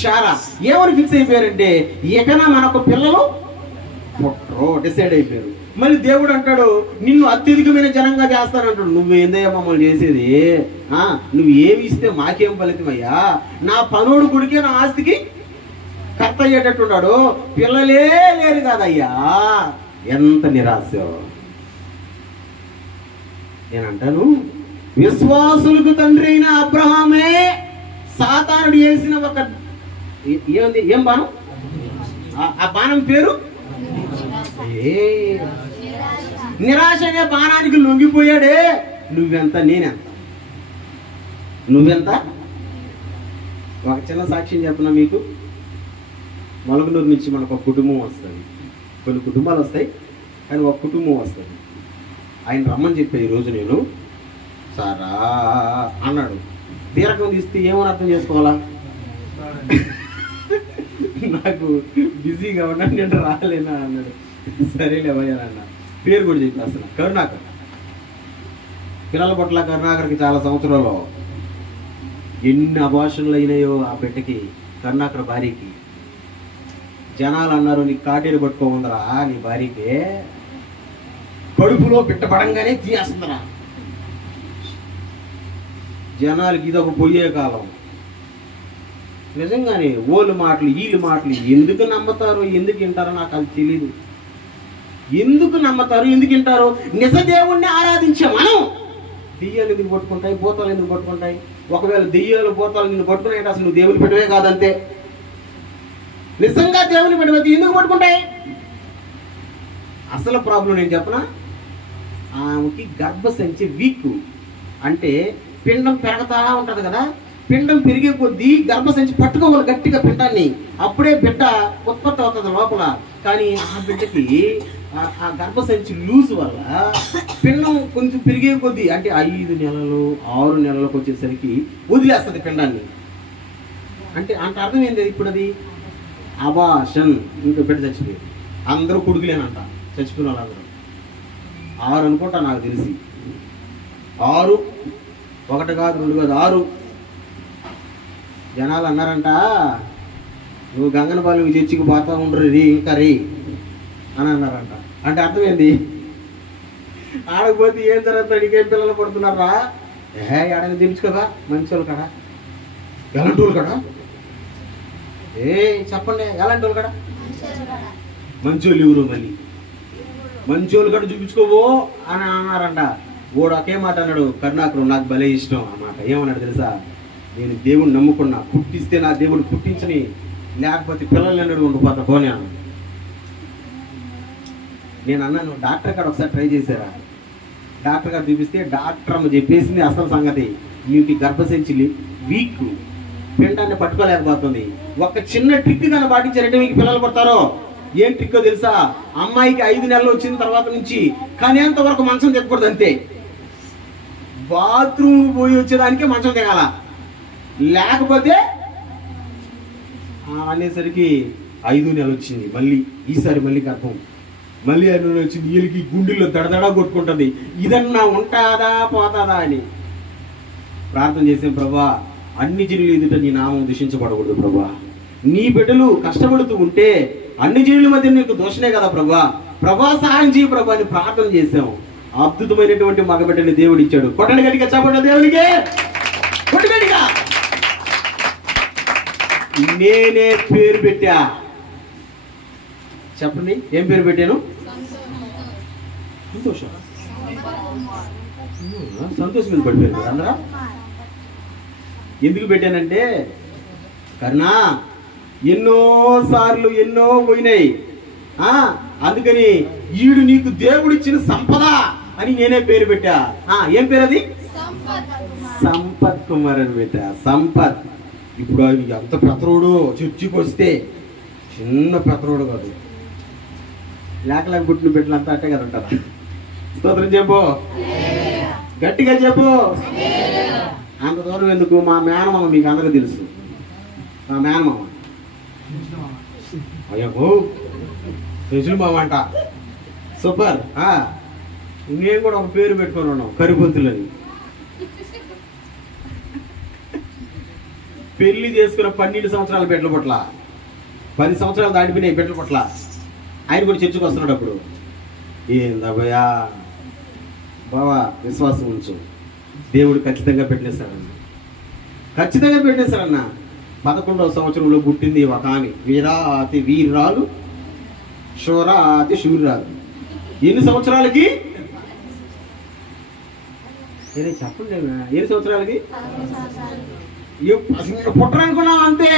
శారా. ఏమని ఫిక్స్ అయిపోయారంటే ఇకనా మనకు పిల్లలు పుట్టరు, డిసైడ్ అయిపోయారు. మళ్ళీ దేవుడు అంటాడు నిన్ను అత్యధికమైన జనంగా చేస్తానంటాడు. నువ్వేందయ్యా మమ్మల్ని చేసేది? నువ్వు ఏమి ఇస్తే మాకేం ఫలితమయ్యా? నా పనోడు కొడుకే నా ఆస్తికి కర్త అయ్యేటట్టున్నాడు, పిల్లలే లేరు కదయ్యా. ఎంత నిరాశ. నేనంటాను విశ్వాసులకు తండ్రి అయిన అబ్రహామే సాతానుడు వేసిన ఒక ఏం బాణం? ఆ బాణం పేరు నిరాశ అనే బాణానికి లొంగిపోయాడే. నువ్వెంత నేనెంత, నువ్వెంత. ఒక చిన్న సాక్ష్యం చెప్పిన మీకు. మలగనూరు నుంచి మనకు ఒక కుటుంబం వస్తుంది, కొన్ని కుటుంబాలు వస్తాయి కానీ ఒక కుటుంబం వస్తుంది. ఆయన రమ్మని చెప్పే ఈరోజు నేను సారా అన్నాడు. తీరకం తీస్తే ఏమని అర్థం చేసుకోవాలా? నాకు బిజీగా ఉన్నా నేను రాలేనా అన్నాడు. సరేలేవయ్యా అన్న. పేరు కూడా చెప్పేస్తున్నా, కరుణాకర్. పిల్లల పట్ల కరుణాకర్కి చాలా సంవత్సరాలు ఎన్ని అభాషణలు అయినాయో ఆ బిడ్డకి, కరుణాకర్ భార్యకి. జనాలు అన్నారు నీకు కాటేరు పట్టుకోముందరా నీ భార్యకి, కడుపులో బిడ్డ పడంగానే తీయేస్తుందరా. జనాలకి ఇదొక పోయే కాలం. నిజంగానే ఓళ్ళు మాటలు వీళ్ళు మాటలు ఎందుకు నమ్ముతారో ఎందుకు వింటారో నాకు అది తెలీదు. ఎందుకు నమ్ముతారు, ఎందుకు వింటారు? నిజ దేవుణ్ణి ఆరాధించే మనం దెయ్యాలు ఎందుకు పట్టుకుంటాయి, భూతాలు ఎందుకు పట్టుకుంటాయి? ఒకవేళ దెయ్యాలు భూతాలు నిన్ను పట్టుకున్నాయంటే అసలు నువ్వు దేవుని పెట్టవే కాదంతే. నిజంగా దేవుని పెట్టవద్దు, ఎందుకు పట్టుకుంటాయి? అసలు ప్రాబ్లం నేను చెప్పనా, ఆమెకి గర్భసంచి వీక్. అంటే పిండం పెరగతా ఉంటుంది కదా, పిండం పెరిగే కొద్దీ గర్భసంచి పట్టుకోవాలి గట్టిగా పిండాన్ని, అప్పుడే బిడ్డ ఉత్పత్తి అవుతుంది లోపల. కానీ ఆ బిడ్డకి ఆ గర్భసంచి లూజ్ వల్ల పిండం కొంచెం పెరిగే కొద్దీ, అంటే 5 నెలలు 6 నెలలకు వచ్చేసరికి వదిలేస్తుంది పిండాన్ని. అంటే అర్థం ఏంది? ఇప్పుడు అది అబాషన్. ఇంకో బిడ్డ చచ్చిపోయింది. అందరూ కొడుకులేనంట చచ్చిపోయిన వాళ్ళందరూ. 6 అనుకుంటా నాకు తెలిసి, 6, 1 కాదు 2 కాదు 6. జనాలు అన్నారంట నువ్వు గంగనపాలెం చర్చికి పోతా ఉండరు రీ ఇంకా రీ అని అన్నారంట. అంటే అర్థమైంది ఆడకపోతే ఏం జరుగుతుంది, నీకేం పిల్లలు పడుతున్నారా? ఏడని తెలుసుకోగా మంచి వాళ్ళు కదా, ఎలాంటి వాళ్ళు కదా? చెప్పండి ఎలాంటి వాళ్ళు కదా? మంచి వాళ్ళు ఎవరు? మళ్ళీ మంచి వాళ్ళు కూడా చూపించుకోవో అని అన్నారంట. ఓడు ఒకే మాట అన్నాడు, కరుణాకరు నాకు భలే ఇష్టం అన్నమాట. ఏమన్నాడు తెలుసా? నేను దేవుడిని నమ్ముకున్నా, పుట్టిస్తే నా దేవుడు పుట్టించని, లేకపోతే పిల్లలు అన్నాడు ఉండిపోతా పోనీ అన్నాడు. నేను అన్నాను డాక్టర్ కాడ ఒకసారి ట్రై చేశారా? డాక్టర్ గారు చూపిస్తే డాక్టర్ అమ్మ చెప్పేసింది అసలు సంగతి, మీకు గర్భసంచి వీక్, పిండాన్ని పట్టుకోలేకపోతుంది. ఒక చిన్న ట్రిక్ కానీ పాటించారంటే మీకు పిల్లలు పుడతారో. ఏం ట్రిక్కో తెలుసా? అమ్మాయికి 5 నెలలు వచ్చిన తర్వాత నుంచి కనేంత వరకు మంచం దిగకూడదు, అంతే. బాత్రూమ్ పోయి వచ్చేదానికే మంచం దిగాల, లేకపోతే అనేసరికి 5 నెలలు వచ్చింది. మళ్ళీ ఈసారి మళ్ళీ గర్భం, మళ్ళీ 5 నెలలు వచ్చింది. వీళ్ళకి గుండెల్లో దడదడా కొట్టుకుంటుంది, ఇదన్నా ఉంటాదా పోతాదా అని ప్రార్థన చేసాం. ప్రభా, అన్ని జనులు ఎదుట నీ నామం దూషించబడకూడదు ప్రభా. నీ బిడ్డలు కష్టపడుతూ ఉంటే అన్ని జనుల మధ్య నీకు దోషనే కదా ప్రభా. ప్రభా సహాయం చేయి ప్రభా అని ప్రార్థన చేసాం. అద్భుతమైనటువంటి మగబిడ్డని దేవుడు ఇచ్చాడు. కొట్టడి గడిగా చెప్పండి దేవునికి, కొట్టగడిగా. నేనే పేరు పెట్టా. చెప్పండి, ఏం పేరు పెట్టాను? సంతోషం. సంతోషం మీద పడిపోయారు కదా అందరా. ఎందుకు పెట్టానంటే, కరుణా ఎన్నోసార్లు ఎన్నో పోయినాయి, అందుకని ఈడు నీకు దేవుడిచ్చిన సంపద అని నేనే పేరు పెట్టా. ఏం పేరు అది? సంపత్ కుమార్ అని పెట్టా. సంపత్. ఇప్పుడు ఆయన ఎంత పెతరుడు, చర్చికి వస్తే చిన్న పెతరుడు కాదు. లేకలేక పుట్టిన బిడ్డలు అంతా అట్టే కదా ఉంటారు. స్తోత్రం చెప్పు, గట్టిగా చెప్పు. అంత దూరం ఎందుకు? మా మేనమామ మీకు అందరికీ తెలుసు. మా మేనమామ అయ్యో తెలుసు మామ అంట. సూపర్. నేను కూడా ఒక పేరు పెట్టుకొని ఉన్నాం, కరిపొత్తులని. పెళ్లి చేసుకున్న 12 సంవత్సరాల బిడ్డల పట్ల, 10 సంవత్సరాలు దాటిపోయినాయి బిడ్డల పట్ల. ఆయన కూడా చర్చకు వస్తున్నాడు. అప్పుడు ఏందబ్బయా బావా, విశ్వాసం ఉంచు, దేవుడు ఖచ్చితంగా పెట్టేశారన్న, ఖచ్చితంగా పెట్టేశారన్న. 11వ సంవత్సరంలో పుట్టింది ఒక ఆమె, వీరాతి వీరాలు, శూరాతి శూరాలు. ఎన్ని సంవత్సరాలకి? చెప్పండి, ఎన్ని సంవత్సరాలకి? పుట్టరనుకున్నాం అంతే.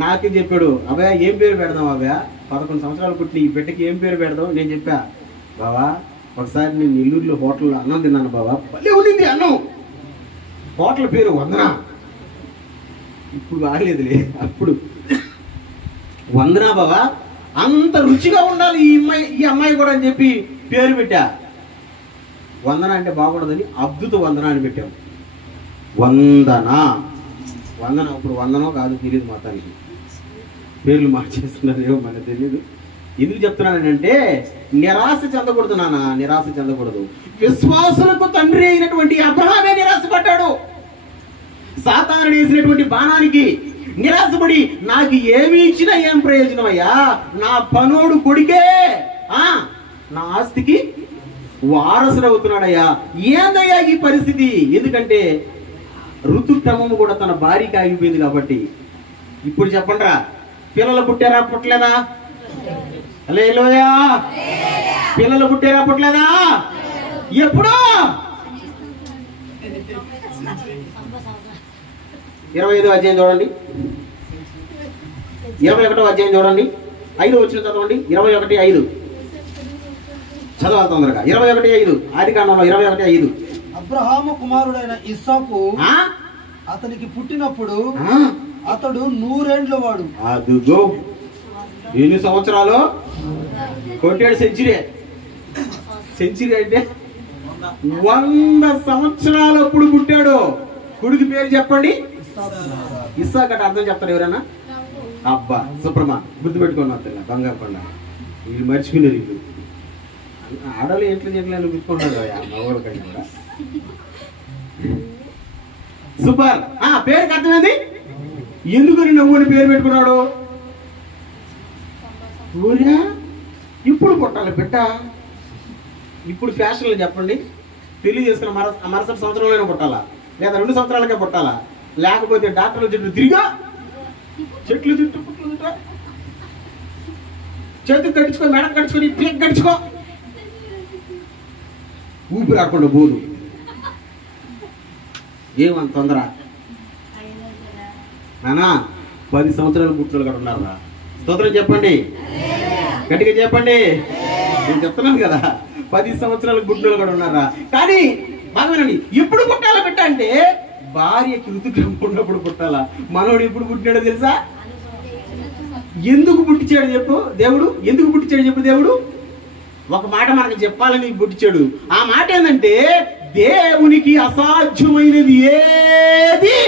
నాకే చెప్పాడు, అబ్బాయ ఏం పేరు పెడదాం అబ్బాయ, 11 సంవత్సరాలు పుట్టిన ఈ బిడ్డకి ఏం పేరు పెడదాం? నేను చెప్పా, బావా ఒకసారి నేను నెల్లూరులో హోటల్లో అన్నం తిన్నాను బావా, భలే ఉండింది అన్నం. హోటల్ పేరు వందన. ఇప్పుడు బాగలేదులే, అప్పుడు వందన బావా, అంత రుచిగా ఉండాలి ఈ అమ్మాయి కూడా అని చెప్పి పేరు పెట్టా. వందన అంటే బాగుండదని అద్భుత వందన అని పెట్టాం. వందన వందన ఇప్పుడు వందనో కాదు తెలియదు, మొత్తానికి పేర్లు మార్చేస్తున్నారేమో మనకు తెలియదు. ఎందుకు చెప్తున్నానంటే, నిరాశ చెందకూడదు నాన్న, నిరాశ చెందకూడదు. విశ్వాసులకు తండ్రి అయినటువంటి అబ్రహామే నిరాశపడ్డాడు. సాతానుడు వేసినటువంటి బాణానికి నిరాశపడి, నాకు ఏమి ఇచ్చినా ఏం ప్రయోజనం అయ్యా, నా పనోడు కొడుకే నా ఆస్తికి వారసుడు అవుతున్నాడయ్యా, ఏందయ్యా ఈ పరిస్థితి? ఎందుకంటే ఋతుక్రమము కూడా తన భార్యకి ఆగిపోయింది కాబట్టి. ఇప్పుడు చెప్పండిరా, పిల్లలు పుట్టారా పుట్టలేదా? హల్లెలూయా. పిల్లలు పుట్టారా పుట్టలేదా? ఎప్పుడు? 25వ అధ్యాయం చూడండి, 21వ అధ్యాయం చూడండి, 5 వచ్చిన చదవండి. 21:5 చదవాలి తొందరగా. 21:5 ఆదికాండంలో 21:5. అబ్రహాము కుమారుడైన ఇస్సాకు అతనికి పుట్టినప్పుడు అతడు 100 ఏండ్ల వాడు. అదుగో ఎన్ని సంవత్సరాలు కొట్టాడు? సెంచరీ అంటే 100 సంవత్సరాలు అప్పుడు పుట్టాడు. కొడుకు పేరు చెప్పండి. ఇస్సాకు అంటే అర్థం చెప్తారు ఎవరైనా? అబ్బా సుప్రమా, గుర్తుపెట్టుకున్నా తెల్ల బంగారు కొండ. వీళ్ళు మర్చిపోయినారు. వీళ్ళు ఆడవాళ్ళు ఎట్లా చెట్లని గుర్తుకుంటారు మగవాళ్ళ కంటే కూడా. సూపర్. పేరుకి అర్థమైంది. ఎందుకు నవ్వుని పేరు పెట్టుకున్నాడు? ఊరా ఇప్పుడు పుట్టాలి బిడ్డ. ఇప్పుడు ఫ్యాషన్లు చెప్పండి, పెళ్లి చేసుకున్న మరుసటి సంవత్సరంలోనే పుట్టాలా, లేదా 2 సంవత్సరాలకే పుట్టాలా, లేకపోతే డాక్టర్ల చుట్టూ తిరిగా చెట్లు చుట్టూ పుట్లు చుట్టూ చేతికి కట్టించుకో, మెడ కట్టించుకొని పీక్ కట్టించుకో, ఊపిరి రాకుండా పోదు. ఏమంత తొందర నానా? 10 సంవత్సరాలు పుట్టిన కూడా ఉన్నారా? స్తోత్రం చెప్పండి, గట్టిగా చెప్పండి. నేను చెప్తున్నాను కదా, 10 సంవత్సరాలకు పుట్టిన కూడా ఉన్నారా? కానీ బాగానండి, ఎప్పుడు పుట్టాలా బిడ్డ అంటే భార్యకి ఋతుక్రమం ఉన్నప్పుడు పుట్టాలా. మనోడు ఎప్పుడు పుట్టినాడో తెలుసా? ఎందుకు పుట్టించాడు చెప్పు దేవుడు? ఎందుకు పుట్టించాడు చెప్పు దేవుడు? ఒక మాట మనకు చెప్పాలని పుట్టించాడు. ఆ మాట ఏంటంటే దేవునికి అసాధ్యమైనది ఏది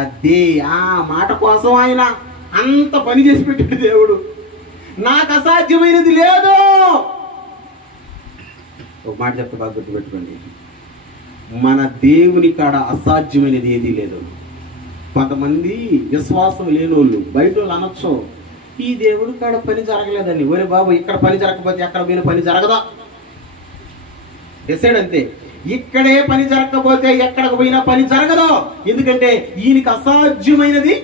అదే. ఆ మాట కోసం ఆయన అంత పని చేసి పెట్టాడు దేవుడు. నాకు అసాధ్యమైనది లేదు. ఒక మాట చెప్తే బాగా గుర్తుపెట్టుకోండి, మన దేవుని కాడ అసాధ్యమైనది ఏదీ లేదు. కొంతమంది విశ్వాసం లేని వాళ్ళు బయట వాళ్ళు అనొచ్చు, ఈ దేవుడి కాడ పని జరగలేదండి. ఒరే బాబు, ఇక్కడ పని జరగకపోతే ఎక్కడ పోయిన పని జరగదా? డిసైడ్ అంతే. ఇక్కడే పని జరగకపోతే ఎక్కడికి పోయినా పని జరగదు. ఎందుకంటే ఈయనకి అసాధ్యమైనది.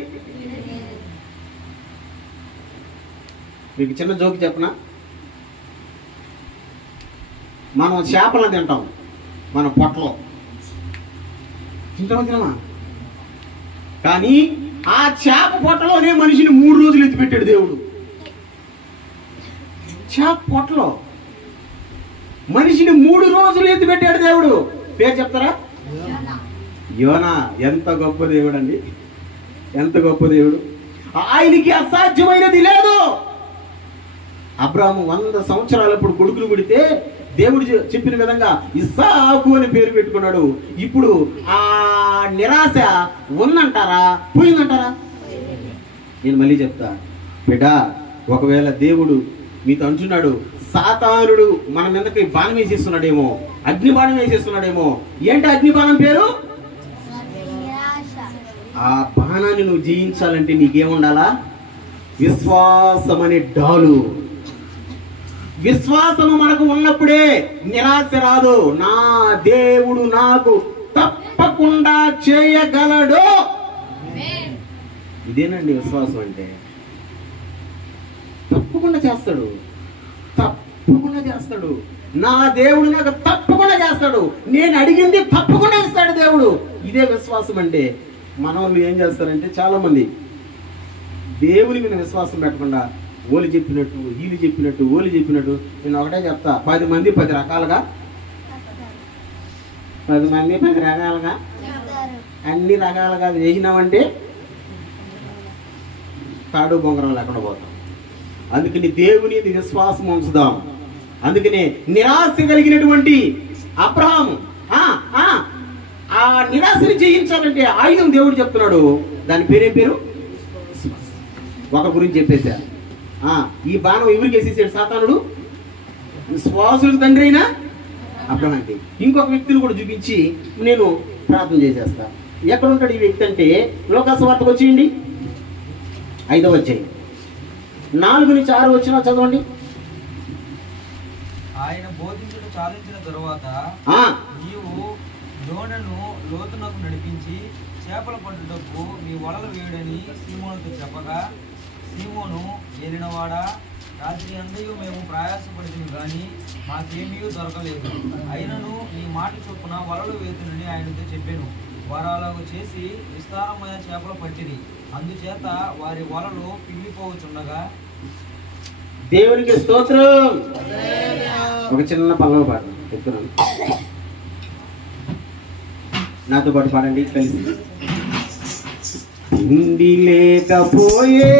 మీకు చిన్న జోక్ చెప్పనా? మనం చేపలను తింటాం, మన పొట్టలో తింటామా? కానీ ఆ చేప పొట్టలోనే మనిషిని 3 రోజులు ఎత్తిపెట్టాడు దేవుడు. చేప పొట్టలో మనిషిని 3 రోజులు ఎత్తిపెట్టాడు దేవుడు. పేరు చెప్తారా? యోనా. ఎంత గొప్ప దేవుడు అండి, ఎంత గొప్ప దేవుడు. ఆయనకి అసాధ్యమైనది లేదు. అబ్రాహాము 100 సంవత్సరాలప్పుడు కొడుకులు పుడితే దేవుడు చెప్పిన విధంగా ఇస్సాకు అని పేరు పెట్టుకున్నాడు. ఇప్పుడు ఆ నిరాశ ఉందంటారా పోయిందంటారా? నేను మళ్ళీ చెప్తా బిడ్డ, ఒకవేళ దేవుడు మీతో అంటున్నాడు, సాతానుడు మన మీదకి బాణం వేసేస్తున్నాడేమో, అగ్ని బాణం వేసేస్తున్నాడేమో. ఏంటి అగ్ని బాణం పేరు? ఆ బాణాన్ని నువ్వు జయించాలంటే నీకేముండాలా? విశ్వాసం అనే డాలు. విశ్వాసము మనకు ఉన్నప్పుడే నిరాశ రాదు. నా దేవుడు నాకు తప్పకుండా చేయగలడు. ఇదేనండి విశ్వాసం అంటే. తప్పకుండా చేస్తాడు, తప్పకుండా చేస్తాడు. నా దేవుడు నాకు తప్పకుండా చేస్తాడు. నేను అడిగింది తప్పకుండా ఇస్తాడు దేవుడు. ఇదే విశ్వాసం అంటే. మన వాళ్ళు ఏం చేస్తారంటే చాలా మంది దేవుని మీద విశ్వాసం పెట్టకుండా ఓలి చెప్పినట్టు వీళ్ళు చెప్పినట్టు ఓలి చెప్పినట్టు. నేను ఒకటే చెప్తా, 10 మంది 10 రకాలుగా, 10 మంది 10 రకాలుగా అన్ని రకాలుగా చేసినామంటే తాడు బొంగరం లేకుండా పోతాం. అందుకని దేవుని విశ్వాసం ఉంచుదాం. అందుకనే నిరాశ కలిగినటువంటి అబ్రహాము ఆ నిరాశని జయించాలంటే ఆయుధం దేవుడు చెప్తున్నాడు. దాని పేరేం పేరు? ఒక గురించి చెప్పేశా. ఈ బాణం ఎవరికి వేసేసాడు సాతానుడు? విశ్వాసులకు తండ్రి అయినా అబ్రహాంకి. ఇంకొక వ్యక్తిని కూడా చూపించి నేను ప్రార్థన చేసేస్తా. ఎక్కడ ఉంటాడు ఈ వ్యక్తి అంటే, లోకాసు వార్తకు వచ్చేయండి 5వ అధ్యాయం 4 నుంచి 6 వచ్చినా చదవండి. ఆయన బోధించడం చాలించిన తరువాత నీవు దోణను లోతునకు నడిపించి చేపల పట్టుటకు నీ వలలు వేయడని సీమోనుతో చెప్పగా, సీమోను ఏలినవాడా, రాత్రి అందరూ మేము ప్రయాసపడుతుంది కానీ మాకేమీ దొరకలేదు. అయినను నీ మాట చొప్పున వలలు వేతునని ఆయనతో చెప్పాను. వారు అలాగూ చేసి విస్తారమైన చేపలు పట్టిరి. అందుచేత వారి వలలు పిల్లిపోవచ్చుండగా. దేవునికి స్తోత్రం. ఒక చిన్న పల్లవ పాట చెప్తున్నాను, నాతో పాటు పాడండి కలిసి. తిండి లేకపోయే,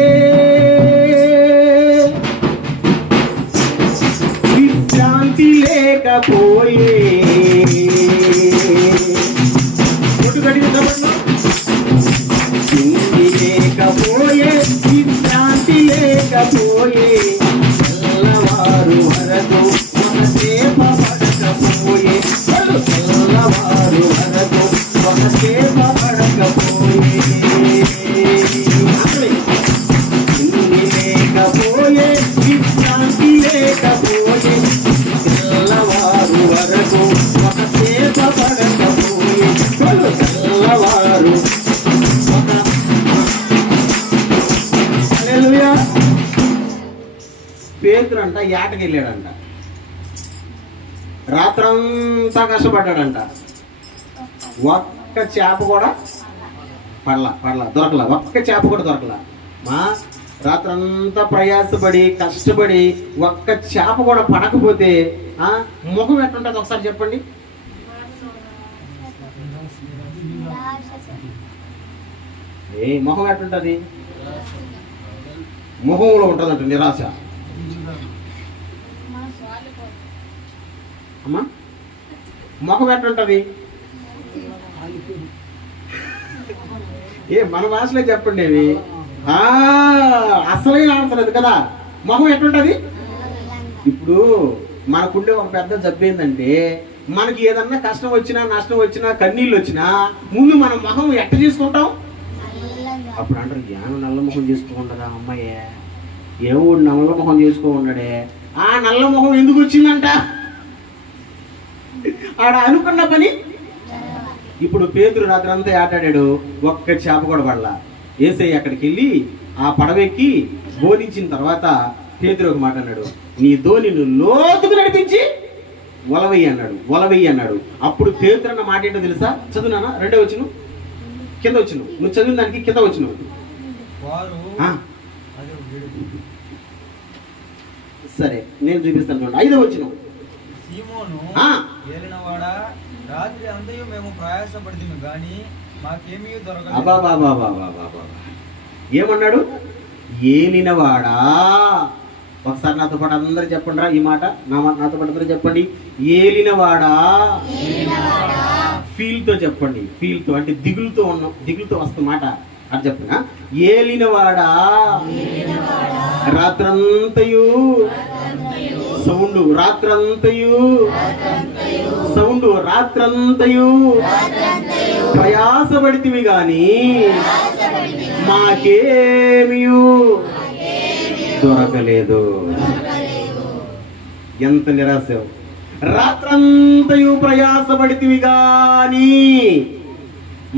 విశ్రాంతి లేకపోయే, తిండి లేకపోయే, విశ్రాంతి లేకపోయే, తెల్లవారు వరకు ఒక చేప పడకపోయే, తెల్లవారు వరకు ఒక చేప పడకపోయే, తిండి లేకపోయే, విశ్రాంతి లేకపోయే, తెల్లవారు వరకు ఒక చేప పడకపోయే, తెల్లవారు పేతురు అంట ఏటకి వెళ్ళాడంట. రాత్రంతా కష్టపడ్డాడంట. ఒక్క చేప కూడా పడలా దొరకలా. ఒక్క చేప కూడా దొరకలా. రాత్రంతా ప్రయాసపడి కష్టపడి ఒక్క చేప కూడా పడకపోతే ముఖం ఎట్లుంటుంది ఒకసారి చెప్పండి. ముఖం ఎట్లుంటది? ముఖంలో ఉంటుందంట నిరాశ. అమ్మా ముఖం ఎట్లుంటది? మన భాషలో చెప్పండి. అవి అసలైన ఆన్సర్ అది కదా. ముఖం ఎట్లుంటది? ఇప్పుడు మనకుండే ఒక పెద్ద జబ్బు ఏంటంటే, మనకి ఏదన్నా కష్టం వచ్చినా నష్టం వచ్చినా కన్నీళ్ళు వచ్చినా ముందు మనం ముఖం ఎట్ట చేసుకుంటాం. అప్పుడు అంటారు, ఏమో నల్ల ముఖం చేసుకోకుండా అమ్మాయే, ఏమో నల్ల ముఖం చేసుకో ఉన్నాడే. ఆ నల్ల ముఖం ఎందుకు వచ్చిందంట? ఆడ అనుకున్న పని. ఇప్పుడు పేతురు రాత్రి అంతా ఆటాడాడు, ఒక్క చేప కూడా పడలా. యేసయ్య అక్కడికి వెళ్ళి ఆ పడవెక్కి బోధించిన తర్వాత పేతురు ఒక మాట అన్నాడు, నీ ధోనిను లోతుకు నడిపించి వలవయ్యి అన్నాడు. వలవయ్యి అన్నాడు. అప్పుడు పేతురు అన్న మాట ఏంటో తెలుసా? చదువునా? 2వ వచనం కింద వచ్చిన, నువ్వు చదివిన దానికి కింద వచ్చిన. సరే నేను చూపిస్తాను చూడండి. 5వ వచనం. సీమోను ఏలినవాడా, రాత్రి అంతయు మేము ప్రయాసపడితిమి గాని మాకేమీ దొరకలేదు. ఏమన్నాడు? ఏలినవాడా. ఒకసారి నాతో పాటు అందరూ చెప్పండి రా ఈ మాట. నాతో పాటు అందరూ చెప్పండి, ఏలినవాడా. ఫీల్ తో చెప్పండి. ఫీల్ తో అంటే దిగులుతో ఉన్న, దిగులుతో వస్తున్న మాట అది చెప్పండి. ఏలినవాడా, రాత్రంతయు సౌండ్, రాత్రంతయు సౌండ్, రాత్రంతయు ప్రయాసపడితివి గాని మాకేమీ దొరకలేదు. ఎంత నిరాశ! రాత్రంతయు ప్రయాసపడితివి గాని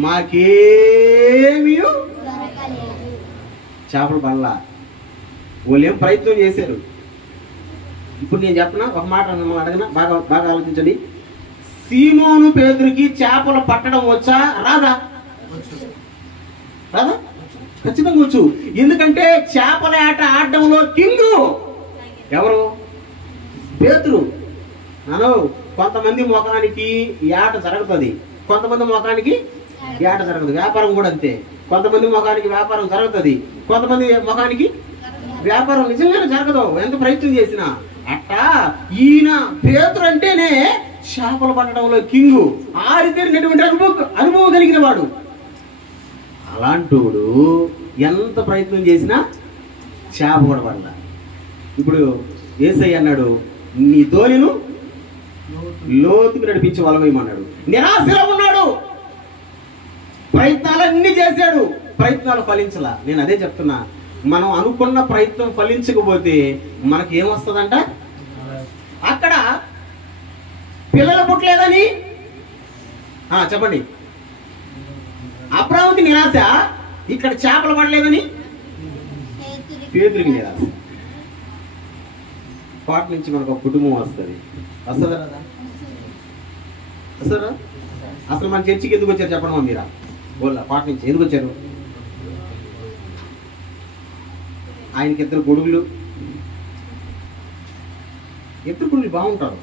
మాకేమీ చేపలు పడలా. వాళ్ళు ఏం ప్రయత్నం చేశారు. ఇప్పుడు నేను చెప్పనా ఒక మాట, మిమ్మల్ని అడగనా? బాగా బాగా ఆలోచించండి. సీమోను పేతురుకి చేపలు పట్టడం వచ్చా రాదా? రాదా? ఖచ్చితంగా వచ్చు. ఎందుకంటే చేపల ఆట ఆడడంలో కింగు ఎవరు? పేతురు. అను కొంతమంది ముఖానికి ఆట జరుగుతుంది, కొంతమంది ముఖానికి ఆట జరగదు. వ్యాపారం కూడా అంతే. కొంతమంది ముఖానికి వ్యాపారం జరుగుతుంది, కొంతమంది ముఖానికి వ్యాపారం నిజంగానే జరగదు ఎంత ప్రయత్నం చేసినా. అట్టా ఈయన పేతురు అంటేనే చేపలు పట్టడంలో కింగు, ఆరితేరినటువంటి అనుభవం కలిగిన వాడు. అలాంటోడు ఎంత ప్రయత్నం చేసినా చేప కూడా పడలా. ఇప్పుడు యేసయ్య అన్నాడు, నీ ధోనిను లోతుకు నడిపించి వలవేయమన్నాడు. నిరాశలో ఉన్నాడు, ప్రయత్నాలన్నీ చేశాడు, ప్రయత్నాలు ఫలించలా. నేను అదే చెప్తున్నా, మనం అనుకున్న ప్రయత్నం ఫలించకపోతే మనకి ఏమొస్తుందంట? అక్కడ పిల్లలు పుట్టలేదని చెప్పండి. అబ్రాహాముకి నిరాశ, ఇక్కడ చేపలు పడలేదని పేతురికి నిరాశ. పాట నుంచి మనకు ఒక కుటుంబం వస్తుంది. వస్తుందా? వస్తారా? అసలు మన చర్చికి ఎందుకు వచ్చారు చెప్పండి మీరా? బోల్లా పాట నుంచి ఎందుకు వచ్చారు? ఆయనకి 2 కొడుకులు. 2 కొడుకులు బాగుంటారు.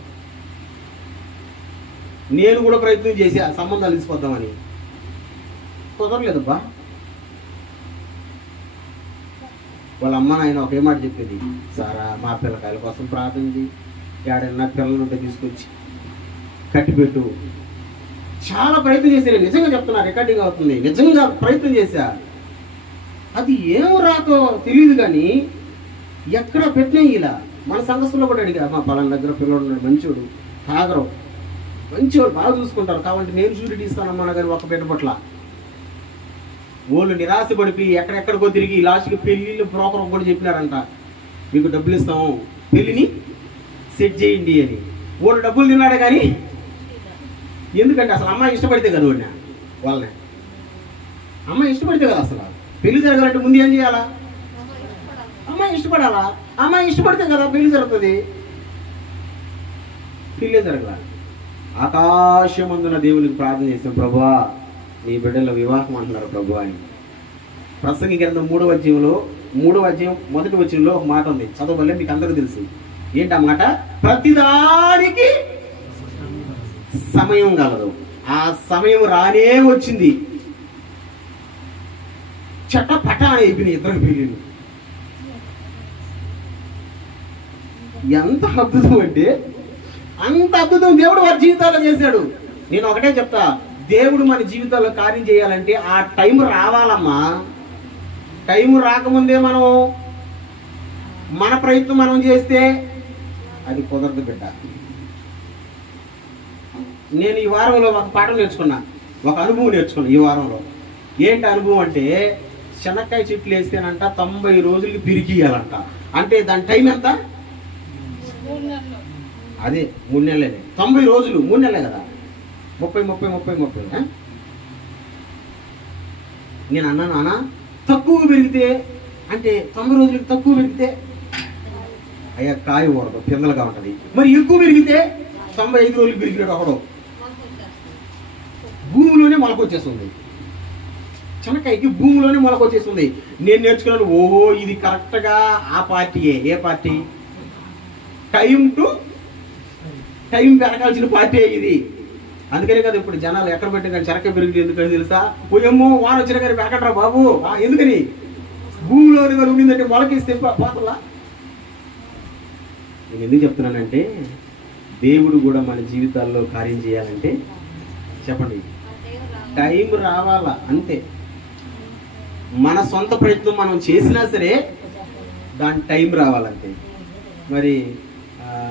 నేను కూడా ప్రయత్నం చేసి ఆ సంబంధాలు తీసుకొద్దామని కుదరలేదబ్బా. వాళ్ళ అమ్మ నాయన ఒకే మాట చెప్పేది, సారా మా పిల్లకాయల కోసం ప్రార్థించి ఏడన్నా పిల్లలు ఉంటే తీసుకొచ్చి కట్టిపెట్టు. చాలా ప్రయత్నం చేశారు. నిజంగా చెప్తున్నా, రికార్డింగ్ అవుతుంది. నిజంగా ప్రయత్నం చేశా. అది ఏం రాతో తెలియదు కానీ ఎక్కడ పెట్టినా ఇలా. మన సంఘస్థలో కూడా అడిగా, మా పలానా దగ్గర పిల్లలు ఉన్నాడు, మంచోడు, తాగరు, మంచివాడు, బాగా చూసుకుంటారు, కాబట్టి నేను షూరిటీ ఇస్తానమ్మా కానీ ఒక్క బిడ్డ పట్ల. వాళ్ళు నిరాశ పడిపోయి ఎక్కడెక్కడికో తిరిగి లాస్ట్కి పెళ్ళిళ్ళు బ్రోకర్ కూడా చెప్పినారంట, మీకు డబ్బులు ఇస్తాము పెళ్ళిని సెట్ చేయండి అని. వాళ్ళు డబ్బులు తిన్నాడే కానీ ఎందుకంటే అసలు అమ్మాయి ఇష్టపడితే కదా వాడిని, వాళ్ళని అమ్మాయి ఇష్టపడితే కదా. అసలు పెళ్లి జరగాలంటే ముందు ఏం చేయాలా? అమ్మాయి ఇష్టపడాలా. అమ్మాయి ఇష్టపడితే కదా పెళ్లి జరుగుతుంది. పెళ్ళే జరగల. ఆకాశమందున దేవునికి ప్రార్థన చేస్తాం, ప్రభువా నీ బిడ్డల వివాహం అంటున్నారు ప్రభు అని. ప్రసంగి గ్రంథం 3వ అధ్యాయంలో 3వ అధ్యాయం 1వ వచనంలో ఒక మాట ఉంది, చదవలే, మీకు అందరూ తెలుసు. ఏంటి ఆ మాట? ప్రతిదానికి సమయం కలదు. ఆ సమయం రానే వచ్చింది. చట్టపట అయిపోయినాయి ఇద్దరు పెళ్ళిళ్ళు. ఎంత అద్భుతం అంటే అంత అద్భుతం దేవుడు వారి జీవితాల్లో చేశాడు. నేను ఒకటే చెప్తా, దేవుడు మన జీవితాల్లో కార్యం చేయాలంటే ఆ టైం రావాలమ్మా. టైం రాకముందే మనం మన ప్రయత్నం మనం చేస్తే అది కుదరదు బిడ్డ. నేను ఈ వారంలో ఒక పాఠం నేర్చుకున్నా, ఒక అనుభవం నేర్చుకున్నా ఈ వారంలో. ఏంటి అనుభవం అంటే, శనక్కాయ చెట్లు వేస్తేనంట 90 రోజులకి పిరికియాలంట. అంటే దాని టైం ఎంత? అదే 3 నెలలే. 90 రోజులు 3 నెలలే కదా, 30. నేను అన్నాను, అన్నా తక్కువ పెరిగితే అంటే 90 రోజులకి తక్కువ పెరిగితే అయ్యా కాయ ఊరదు, పిందలుగా ఉంటుంది. మరి ఎక్కువ పెరిగితే 95 రోజులు పెరిగినాడు ఒకడు, భూమిలోనే మొలకొచ్చేస్తుంది. చెనక్కాయకి భూమిలోనే మొలకొచ్చేస్తుంది. నేను నేర్చుకున్నాను, ఓహో ఇది కరెక్ట్గా ఆ పార్టీయే. ఏ పార్టీ? టైం టు టైం పెరగాల్సిన పార్టీ ఇది. అందుకనే కదా ఇప్పుడు జనాలు ఎక్కడ పెట్టి కానీ చెనక్కాయ పెరిగి ఎందుకని తెలుసా? ఓయమ్మో వాన వచ్చిన కానీ పెరగట్రా బాబు. ఎందుకని? భూమిలోనే కలుగుతుందంటే మొలకేస్తే పోతలా. నేను ఎందుకు చెప్తున్నానంటే, దేవుడు కూడా మన జీవితాల్లో కార్యం చేయాలంటే చెప్పండి టైం రావాలా, అంతే. మన సొంత ప్రయత్నం మనం చేసినా సరే దాని టైం రావాలంతే. మరి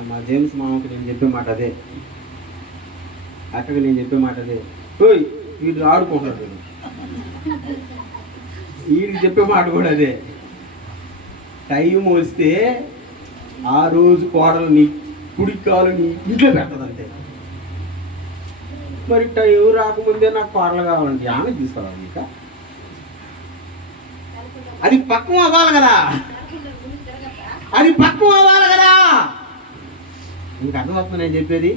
మా జేమ్స్ మామకి నేను చెప్పే మాట అదే, అక్కడికి నేను చెప్పే మాట అదే. ఓయ్ వీడు ఆడుకుంటాడు, వీడికి చెప్పే మాట కూడా అదే. టైం వస్తే ఆ రోజు కోడలని కుడికాలని ఇంట్లో పెట్టదంతే. మరి టైం రాకముందే నాకు కోడలు కావాలంటే ఆమె తీసుకోవాలి. ఇంకా అది పక్వం అవ్వాలి కదా, అది పక్వం అవ్వాలి కదా. మీకు అర్థమవుతుంది నేను చెప్పేది?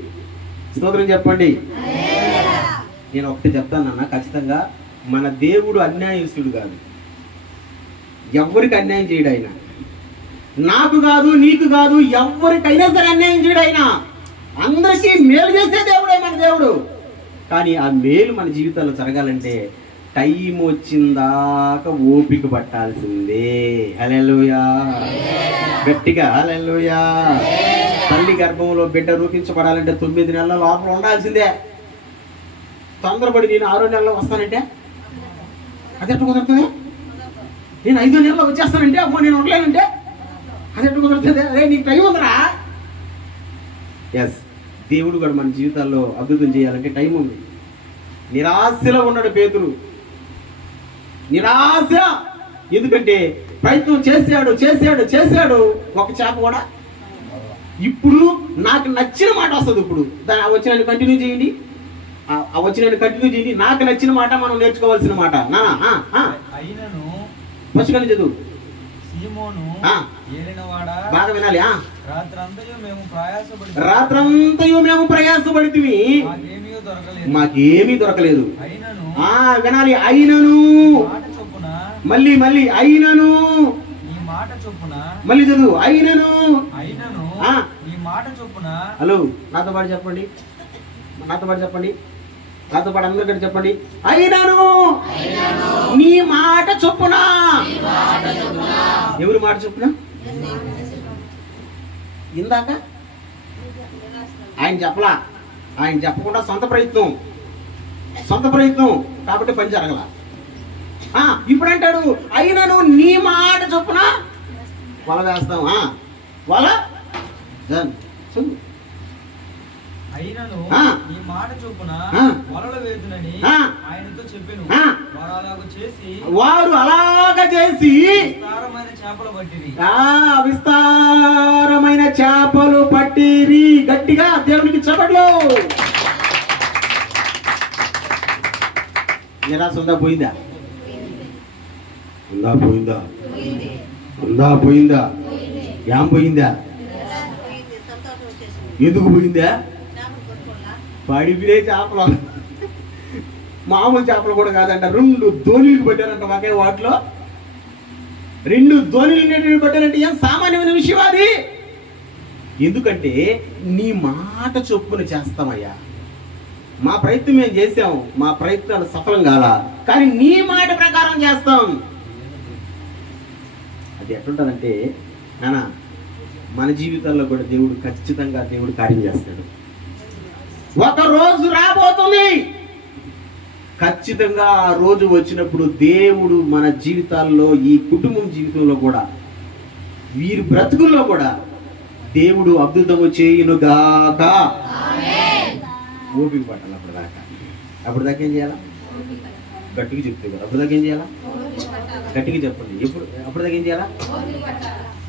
స్తోత్రం చెప్పండి. నేను ఒకటి చెప్తాను అన్న, ఖచ్చితంగా మన దేవుడు అన్యాయస్తుడు కాదు, ఎవరికి అన్యాయం చేయడు ఆయన. నాకు కాదు, నీకు కాదు, ఎవరికైనా సరే అన్యాయం చేయడు ఆయన. అందరికీ మేలు చేసే దేవుడే మన దేవుడు. కానీ ఆ మేలు మన జీవితాల్లో జరగాలంటే టైం వచ్చిందాకా ఓపిక పట్టాల్సిందే. హల్లెలూయా, గట్టిగా హల్లెలూయా. తల్లి గర్భంలో బిడ్డ రూపించబడాలంటే 9 నెలల లోపల ఉండాల్సిందే. తొందరపడి నేను 6వ నెలలో వస్తానంటే అది ఎట్లా కుదురుతుంది? నేను 5వ నెలలో వచ్చేస్తానంటే అమ్మో నేను ఉండలేనంటే అది ఎట్లా కుదురుతుంది? అదే నీకు టైం ఉందరా. ఎస్, దేవుడు కూడా మన జీవితాల్లో అద్భుతం చేయాలంటే టైం ఉంది. నిరాశలో ఉన్నాడు పేతురు, నిరాశ. ఎందుకంటే ప్రయత్నం చేశాడు, ఒక చేప కూడా. ఇప్పుడు నాకు నచ్చిన మాట వస్తుంది. ఇప్పుడు దాన్ని ఆ వచ్చినాన్ని కంటిన్యూ చేయండి, నాకు నచ్చిన మాట మనం నేర్చుకోవాల్సిన మాట. పశుకని చదువు. బాగా వినాలి. రాత్రంతయు మేము ప్రయాసపడితివి, మాకేమీ దొరకలేదు. వినాలి. అయినను, మళ్ళీ అయినను, మళ్ళీ చదువు. అయినను హలో నాతో పాటు చెప్పండి, నాతో పాటు అందరికీ చెప్పండి. అయినను నీ మాట చొప్పున. ఎవరి మాట చొప్పున? ఇందాక ఆయన చెప్పలా, ఆయన చెప్పకుండా సొంత ప్రయత్నం కాబట్టి పని జరగల. ఇప్పుడు అంటాడు అయినను నీ మాట చొప్పున వల వేస్తాం. వల అయినను ఈ మాట చొప్పున వలలు వేదునని ఆయనతో చెప్పెను. వారు అలాగ చేసి విస్తారమైన చేపలు పట్టిరి. విస్తారమైన చేపలు పట్టిరి. గట్టిగా దేవునికి చప్పట్లు. నిరాశ ఉందా పోయిందా? పోయిందా? ఏం పోయిందా? ఎందుకు పోయిందా? పడిపిరే చేపలు, మామూలు చేపలు కూడా కాదంట, 2 ధోనీలు పెట్టారంట ఒకే వాటిలో. 2 ధ్వనులు నిలబడ్డారంటే ఏం సామాన్యమైన విషయం అది. ఎందుకంటే నీ మాట చొప్పున చేస్తామయ్యా. మా ప్రయత్నం మేము చేసాం, మా ప్రయత్నాలు సఫలం కాల, కానీ నీ మాట ప్రకారం చేస్తాం. అది ఎట్లుంటుందంటే నాన్న, మన జీవితాల్లో కూడా దేవుడు ఖచ్చితంగా కార్యం చేస్తాడు. ఒక రోజు రాబోతుంది, ఖచ్చితంగా ఆ రోజు వచ్చినప్పుడు దేవుడు మన జీవితాల్లో, ఈ కుటుంబం జీవితంలో కూడా, వీరి బ్రతుకుల్లో కూడా దేవుడు అద్భుతము చేయునుగాక. ఓపిక పట్టాలి. అప్పటిదాకా ఏం చేయాలా? గట్టిగా చెప్తే కదా. అప్పటిదాకా ఏం చేయాలా? గట్టిగా చెప్పండి. అప్పటిదాకా ఏం చేయాలా?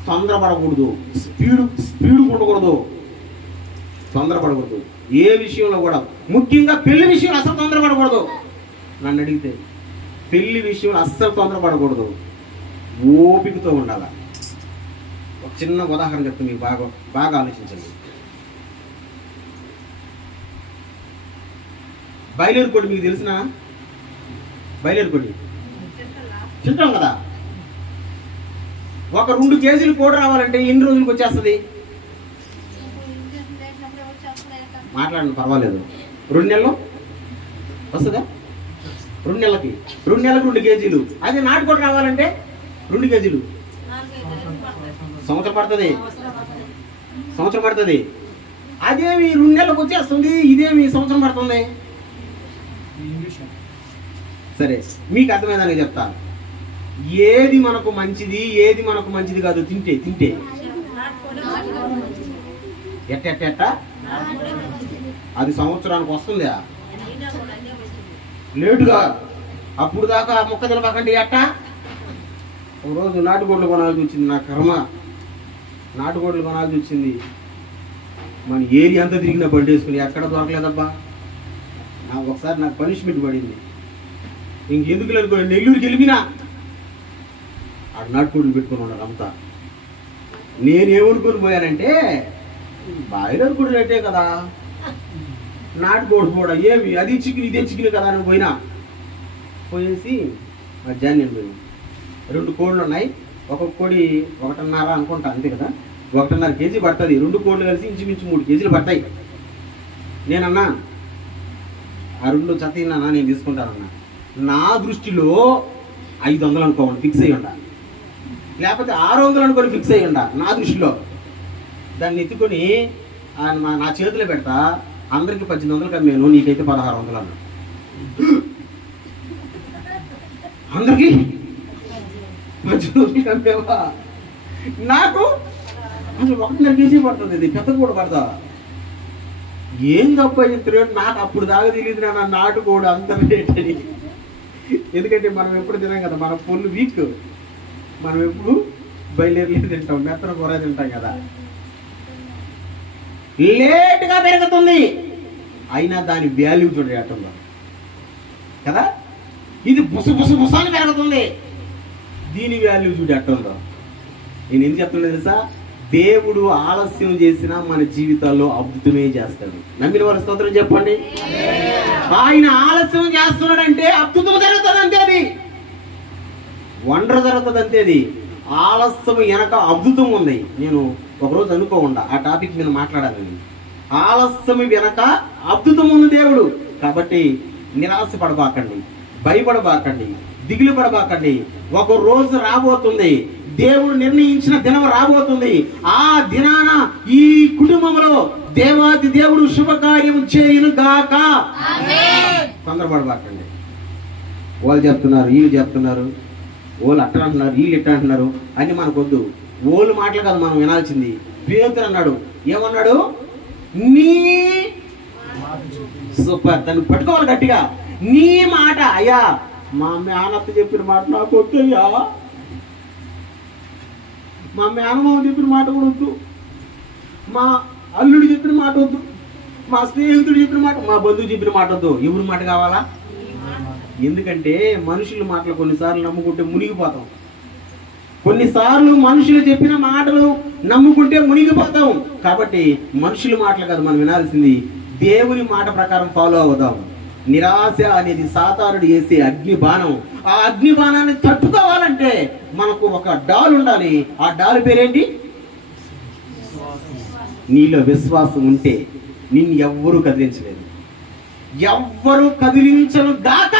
తొందరపడకూడదు, స్పీడ్ ఉండకూడదు, తొందరపడకూడదు. ఏ విషయంలో కూడా, ముఖ్యంగా పెళ్లి విషయంలో అసలు తొందరపడకూడదు. నన్ను అడిగితే పెళ్లి విషయంలో అస్సలు తొందరపడకూడదు, ఓపికతో ఉండాలి. ఒక చిన్న ఉదాహరణ చెప్తే మీకు బాగా ఆలోచించండి. బయలేరు కొడి మీకు తెలిసిన బయలేరు కొడి తింటాం కదా. ఒక 2 కేజీలు కోడి రావాలంటే ఎన్ని రోజులకు వచ్చేస్తుంది? మాట్లాడండి, పర్వాలేదు. 2 నెలలు వస్తుందా? 2 నెలలకు 2 కేజీలు. అదే నాటుకోడి రావాలంటే 2 కేజీలు సంవత్సరం పడుతుంది. అదేమి 2 నెలలకు వచ్చేస్తుంది, ఇదేమి సంవత్సరం పడుతుంది. సరే, మీకు అర్థమైందని చెప్తాను. ఏది మనకు మంచిది, ఏది మనకు మంచిది కాదు తింటే ఎట్ట అది సంవత్సరానికి వస్తుందా? లేటుగా. అప్పుడు దాకా మొక్క తినపకండి. ఎట్ట ఒక రోజు నాటుకోడ్లు కొనాల్సి వచ్చింది. నా కర్మ, నాటుకోడ్లు కొనాల్సి వచ్చింది. మన ఏరియా అంతా తిరిగిన బండి వేసుకుని ఎక్కడ దొరకలేదబ్బా. ఒకసారి నాకు పనిష్మెంట్ పడింది. ఇంకెందుకు అనుకో, నెల్లూరుకి వెళ్ళినా ఆ నాటుకోడ్లు పెట్టుకుని ఉన్నారు అంతా. నేనేమనుకొని పోయానంటే, బాయిలర్ కూడా రేటే కదా, నాటుకోడి కూడా ఏమి అది చికెన్ ఇదే చికెన్ కదా అని పోయేసి మధ్యాహ్నం నేను పోయి 2 కోళ్ళు ఉన్నాయి. ఒక్కొక్క కోడి 1.5 అనుకుంటా, అంతే కదా, 1.5 కేజీ పడుతుంది. 2 కోళ్ళు కలిసి ఇంచుమించు 3 కేజీలు పడతాయి. నేనన్నా ఆ 2 చతీనా నేను తీసుకుంటానన్నా. నా దృష్టిలో 500 అనుకోండి ఫిక్స్ అయ్యి ఉండ, లేకపోతే 600 అనుకోని ఫిక్స్ అయ్యి ఉండ. నా దృష్టిలో దాన్ని ఎత్తుకొని నా చేతిలో పెడతా. అందరికి 1800 కమ్మాను, నీకైతే 1600 అన్నా. అందరికి 1800 కమ్మేవా? నాకు అసలు 1.5 కేజీ పడుతుంది. ఇది పెద్ద కూడా పడతా. ఏం తప్ప ఇంత రేటు నాకు అప్పుడు దాకా తెలియదు. నా నాటుకోడు అంత రేట్ అని. ఎందుకంటే మనం ఎప్పుడు తినాం కదా, మన ఫుల్ వీక్, మనం ఎప్పుడు బయలుదేరలేదు తింటాం, మెత్తన కూర తింటాం కదా. లేట్గా పెరుగుతుంది, అయినా దాని వాల్యూ చూడటంలో కదా. ఇది బుసని పెరుగుతుంది, దీని వాల్యూ చూడటంలో. నేను ఏం చెప్తున్నా తెలుసా? దేవుడు ఆలస్యం చేసినా మన జీవితాల్లో అద్భుతమే చేస్తాడు. నమ్మిన వారి స్తోత్రం చెప్పండి. ఆయన ఆలస్యం చేస్తున్నాడంటే అద్భుతం జరుగుతుంది అంతే, అది వండర్ జరుగుతుంది అంతే. అది ఆలస్యం వెనక అద్భుతం ఉంది. నేను ఒకరోజు అనుకోకుండా ఆ టాపిక్ మీద మాట్లాడాలని. ఆలస్యం వెనక అద్భుతం ఉంది దేవుడు. కాబట్టి నిరాశ పడబాకండి, భయపడబాకండి, దిగులు పడబాకండి. ఒక రోజు రాబోతుంది, దేవుడు నిర్ణయించిన దినం రాబోతుంది. ఆ దినాన ఈ కుటుంబంలో దేవాది దేవుడు శుభకార్యం చేయును గాక. తొందరపడబాకండి. వాళ్ళు చెప్తున్నారు, వీళ్ళు చెప్తున్నారు, వాళ్ళు అట్ట అంటున్నారు, వీళ్ళు ఇట్ట అంటున్నారు అని మనకొద్దు. ఓళ్ళు మాటలు కాదు మనం వినాల్సింది. పేతురు అన్నాడు, ఏమన్నాడు? నీ సూపర్, దాన్ని పట్టుకోవాలి గట్టిగా. నీ మాట. అయ్యా, మా మేనత్త చెప్పిన మాట నాకు వద్దయ్యా, మా మేనమామ చెప్పిన మాట కూడా వద్దు, మా అల్లుడు చెప్పిన మాట వద్దు, మా స్నేహితుడు చెప్పిన మాట, మా బంధువు చెప్పిన మాట వద్దు. ఎవరి మాట కావాలా? ఎందుకంటే మనుషుల మాటలు కొన్నిసార్లు నమ్ముకుంటే మునిగిపోతాం. కొన్నిసార్లు మనుషులు చెప్పిన మాటలు నమ్ముకుంటే మునిగిపోతాం. కాబట్టి మనుషుల మాటలు కాదు మనం వినాల్సింది, దేవుని మాట ప్రకారం ఫాలో అవుదాం. నిరాశ అనేది సాతానుడు వేసే అగ్ని బాణం. ఆ అగ్ని బాణాన్ని తట్టుకోవాలంటే మనకు ఒక డాల్ ఉండాలి. ఆ డాల్ పేరేంటి? నీలో విశ్వాసం ఉంటే నిన్ను ఎవ్వరూ కదిలించలేదు, ఎవ్వరూ కదిలించను గాక.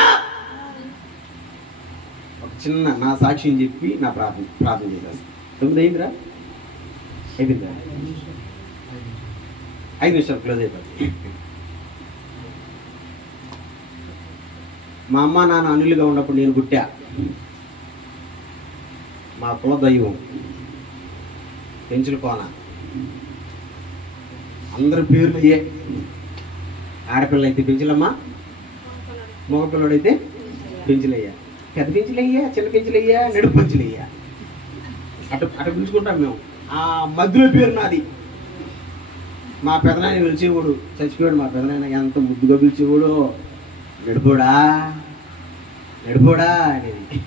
ఒక చిన్న నా సాక్ష్యం చెప్పి నా ప్రార్థన చేశాను. 9 అయిందిరా, అయిపోయిందా? 5 నిమిషాలు క్లోజ్ అయిపోతుంది. మా అమ్మ నాన్న అనిలుగా ఉన్నప్పుడు నేను పుట్టా. మా కుల దైవం పెంచుల కోన, అందరి పేర్లు ఏ. ఆడపిల్ల అయితే పెంచులమ్మ, మగపిల్లడైతే పెంచులయ్యా, పెద్ద పెంచులయ్యా, చిన్న పెంచులయ్యా, నడుపు పెంచులయ్యా, అటు పిలుచుకుంటాం మేము. ఆ మధ్యలో పేరు నాది. మా పెదనాయన పిలిచేవాడు, చచ్చిపోయాడు మా పెదనాయన, ఎంత ముద్దుగా పిలిచేవాడు. నడిపోడా నడిపోడా అనేది.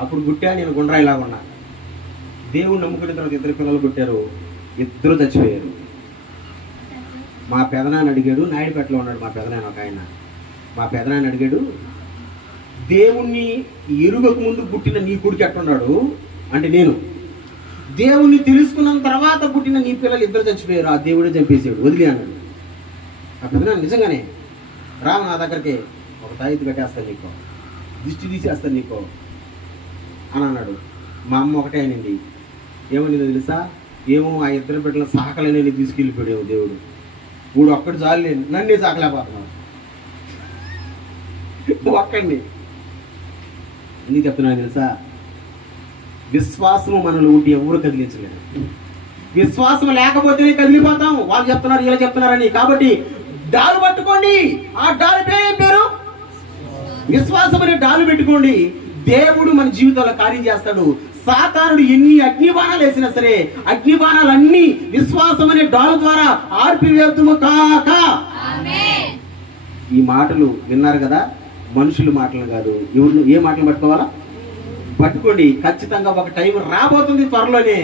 అప్పుడు పుట్టా నేను గుండ్రాయిలాగా ఉన్నా. దేవుడు నమ్ముకున్న తర్వాత 2 పిల్లలు పుట్టారు, 2 చచ్చిపోయారు. మా పెదనాన్న అడిగాడు, నాయుడుపేటలో ఉన్నాడు మా పెదనాయన ఒక ఆయన. మా పెదనాన్న అడిగాడు, దేవుణ్ణి ఎరుగక ముందు పుట్టిన నీ కొడుకు ఎట్టున్నాడు అంటే, నేను దేవుణ్ణి తెలుసుకున్న తర్వాత పుట్టిన నీ పిల్లలు 2 చచ్చిపోయారు, ఆ దేవుడే చంపేసాడు, వదిలే అన్నాడు. ఆ పెదనాన్న నిజంగానే రాము నా దగ్గరికి, ఒక తాయితు కట్టేస్తాను నీకో, దిష్టి తీసేస్తాను నీకో అని అన్నాడు. మా అమ్మ ఒకటే అనింది, ఏమనిందో తెలుసా? ఏమో ఆ 2 బిడ్డల సాకలని తీసుకెళ్ళిపోయాడు దేవుడు, వీడు ఒక్కడు చాలు, నన్నే సాకలేకపోతున్నాడు ఒక్కడిని. ఎందుకు చెప్తున్నాను తెలుసా? విశ్వాసము మనలో ఉంటే ఎవరు కదిలించలేరు. విశ్వాసం లేకపోతేనే కదిలిపోతాం. వాళ్ళు చెప్తున్నారు, ఇలా చెప్తున్నారని. కాబట్టి డాలు పట్టుకోండి. ఆ డాలు పేరు విశ్వాసం అనే డాలు పెట్టుకోండి. దేవుడు మన జీవితంలో కార్యం చేస్తాడు. సాతానుడు ఎన్ని అగ్నిబాణాలు వేసినా సరే, అగ్నిబాణాలన్నీ విశ్వాసం అనే డాలు ద్వారా ఆర్పివేతుము కాక. ఈ మాటలు విన్నారు కదా, మనుషుల మాటలు కాదు. ఎవరు ఏ మాటలు పట్టుకోవాలా? పట్టుకోండి. ఖచ్చితంగా ఒక టైం రాబోతుంది త్వరలోనే.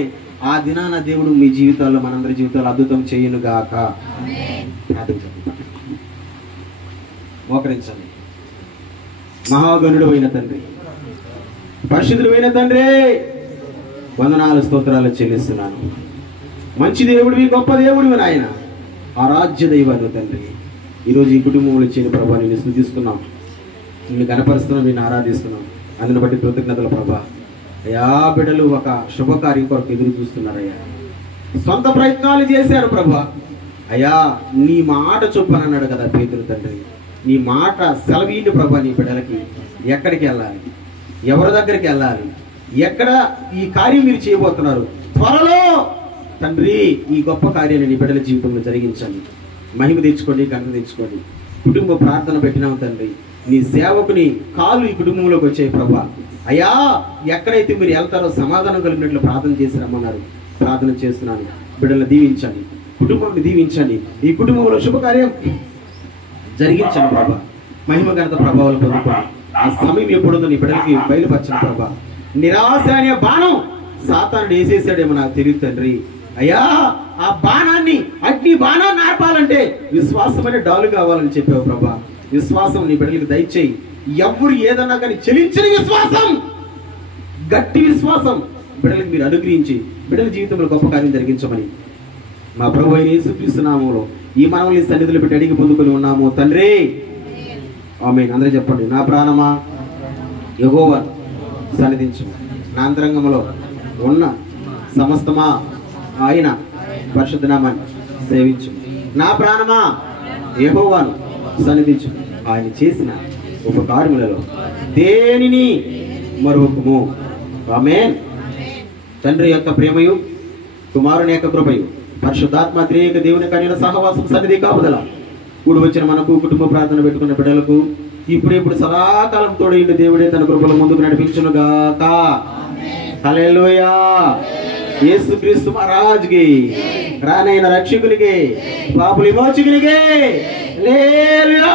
ఆ దినాన దేవుడు మీ జీవితాల్లో, మనందరి జీవితాల్లో అద్భుతం చేయను గాక. మోకరించండి. మహాగణుడు అయిన తండ్రి, పరిశుద్ధుడు అయిన తండ్రి, వందనాలు స్తోత్రాలు చెల్లిస్తున్నాను. మంచి దేవుడివి, గొప్ప దేవుడివి నాయన, ఆరాధ్య దైవాన్ని తండ్రి. ఈరోజు ఈ కుటుంబంలో ఇచ్చిన ప్రభా నిన్ను స్తుతిస్తున్నాం, నిన్ను గణపరుస్తున్నాం, నిన్ను ఆరాధిస్తున్నాం. అందుని బట్టి కృతజ్ఞతలు ప్రభా. అయా బిడ్డలు ఒక శుభకార్యం కొరకు ఎదురు చూస్తున్నారయ్యా, సొంత ప్రయత్నాలు చేశారు ప్రభా. అయ్యా నీ మాట చొప్పున అన్నాడు కదా పేతురు తండ్రి, నీ మాట సెలవీని ప్రభా. నీ బిడ్డలకి ఎక్కడికి వెళ్ళాలి, ఎవరి దగ్గరికి వెళ్ళాలి, ఎక్కడ ఈ కార్యం మీరు చేయబోతున్నారు, త్వరలో తండ్రి ఈ గొప్ప కార్యాన్ని నీ బిడ్డల జీవితంలో జరిగించండి. మహిమ తెచ్చుకోండి, ఘనత తెచ్చుకోండి. కుటుంబ ప్రార్థన పెట్టినాము తండ్రి, నీ సేవకుని కాళ్ళు ఈ కుటుంబంలోకి వచ్చాయి ప్రభా. అయ్యా ఎక్కడైతే మీరు వెళ్తారో సమాధానం కలిగినట్లు ప్రార్థన చేసి రమ్మన్నారు. ప్రార్థన చేస్తున్నాను. బిడ్డలను దీవించండి, కుటుంబాన్ని దీవించండి, ఈ కుటుంబంలో శుభకార్యం జరిగించండి ప్రభా. మహిమ ఘనత ప్రభావాలు పొందుకోండి. ఆ సమయం ఎప్పుడుందో నీ బిడ్డలకి బయలుపరచండి ప్రభా. నిరాశ అనే బాణం సాతానుడు వేసేసాడేమో నాకు తెలియదు తండ్రి. అయ్యా ఆ బాణాన్ని, అగ్ని బాణాన్ని ఆర్పాలంటే విశ్వాసం అనే డాలు కావాలని చెప్పావు ప్రభా. విశ్వాసం నీ బిడ్డలకి దయచేయి. ఎవరు ఏదన్నా కానీ చెలించిన విశ్వాసం, గట్టి విశ్వాసం బిడ్డలకు మీరు అనుగ్రహించి బిడ్డల జీవితంలో గొప్ప కార్యం జరిగించమని మా ప్రభు అయిన యేసుక్రీస్తు నామములో ఈ మనవల్ని సన్నిధిలో పెట్టి అడిగి పొందుకొని ఉన్నాము తండ్రి. ఆమేన్. అందరూ చెప్పండి. నా ప్రాణమా యెహోవాను సన్నిధించు, నా అంతరంగంలో ఉన్న సమస్తమా ఆయన పరిశుద్ధ నామాన్ని సేవించు. నా ప్రాణమా యెహోవాను సన్నిధించు, ఆయన చేసిన ఉపకారములలో దేనిని మరొకము. ఆమేన్. తండ్రి యొక్క ప్రేమయు, కుమారుని యొక్క కృపయు, పరిశుద్ధాత్మ త్రియేక దేవుని కన్యల సహవాసం సన్నిధి కాపుదల కూడి వచ్చిన మనకు, కుటుంబ ప్రార్థన పెట్టుకున్న బిడ్డలకు ఇప్పుడు సదాకాలం తోడైండు దేవుడే తన కృపల ముందుకు నడిపించును గాక. హల్లెలూయా. యేసుక్రీస్తు మహారాజుకి, రానైన రక్షకునికి, పాపుల విమోచకునికి హల్లెలూయా.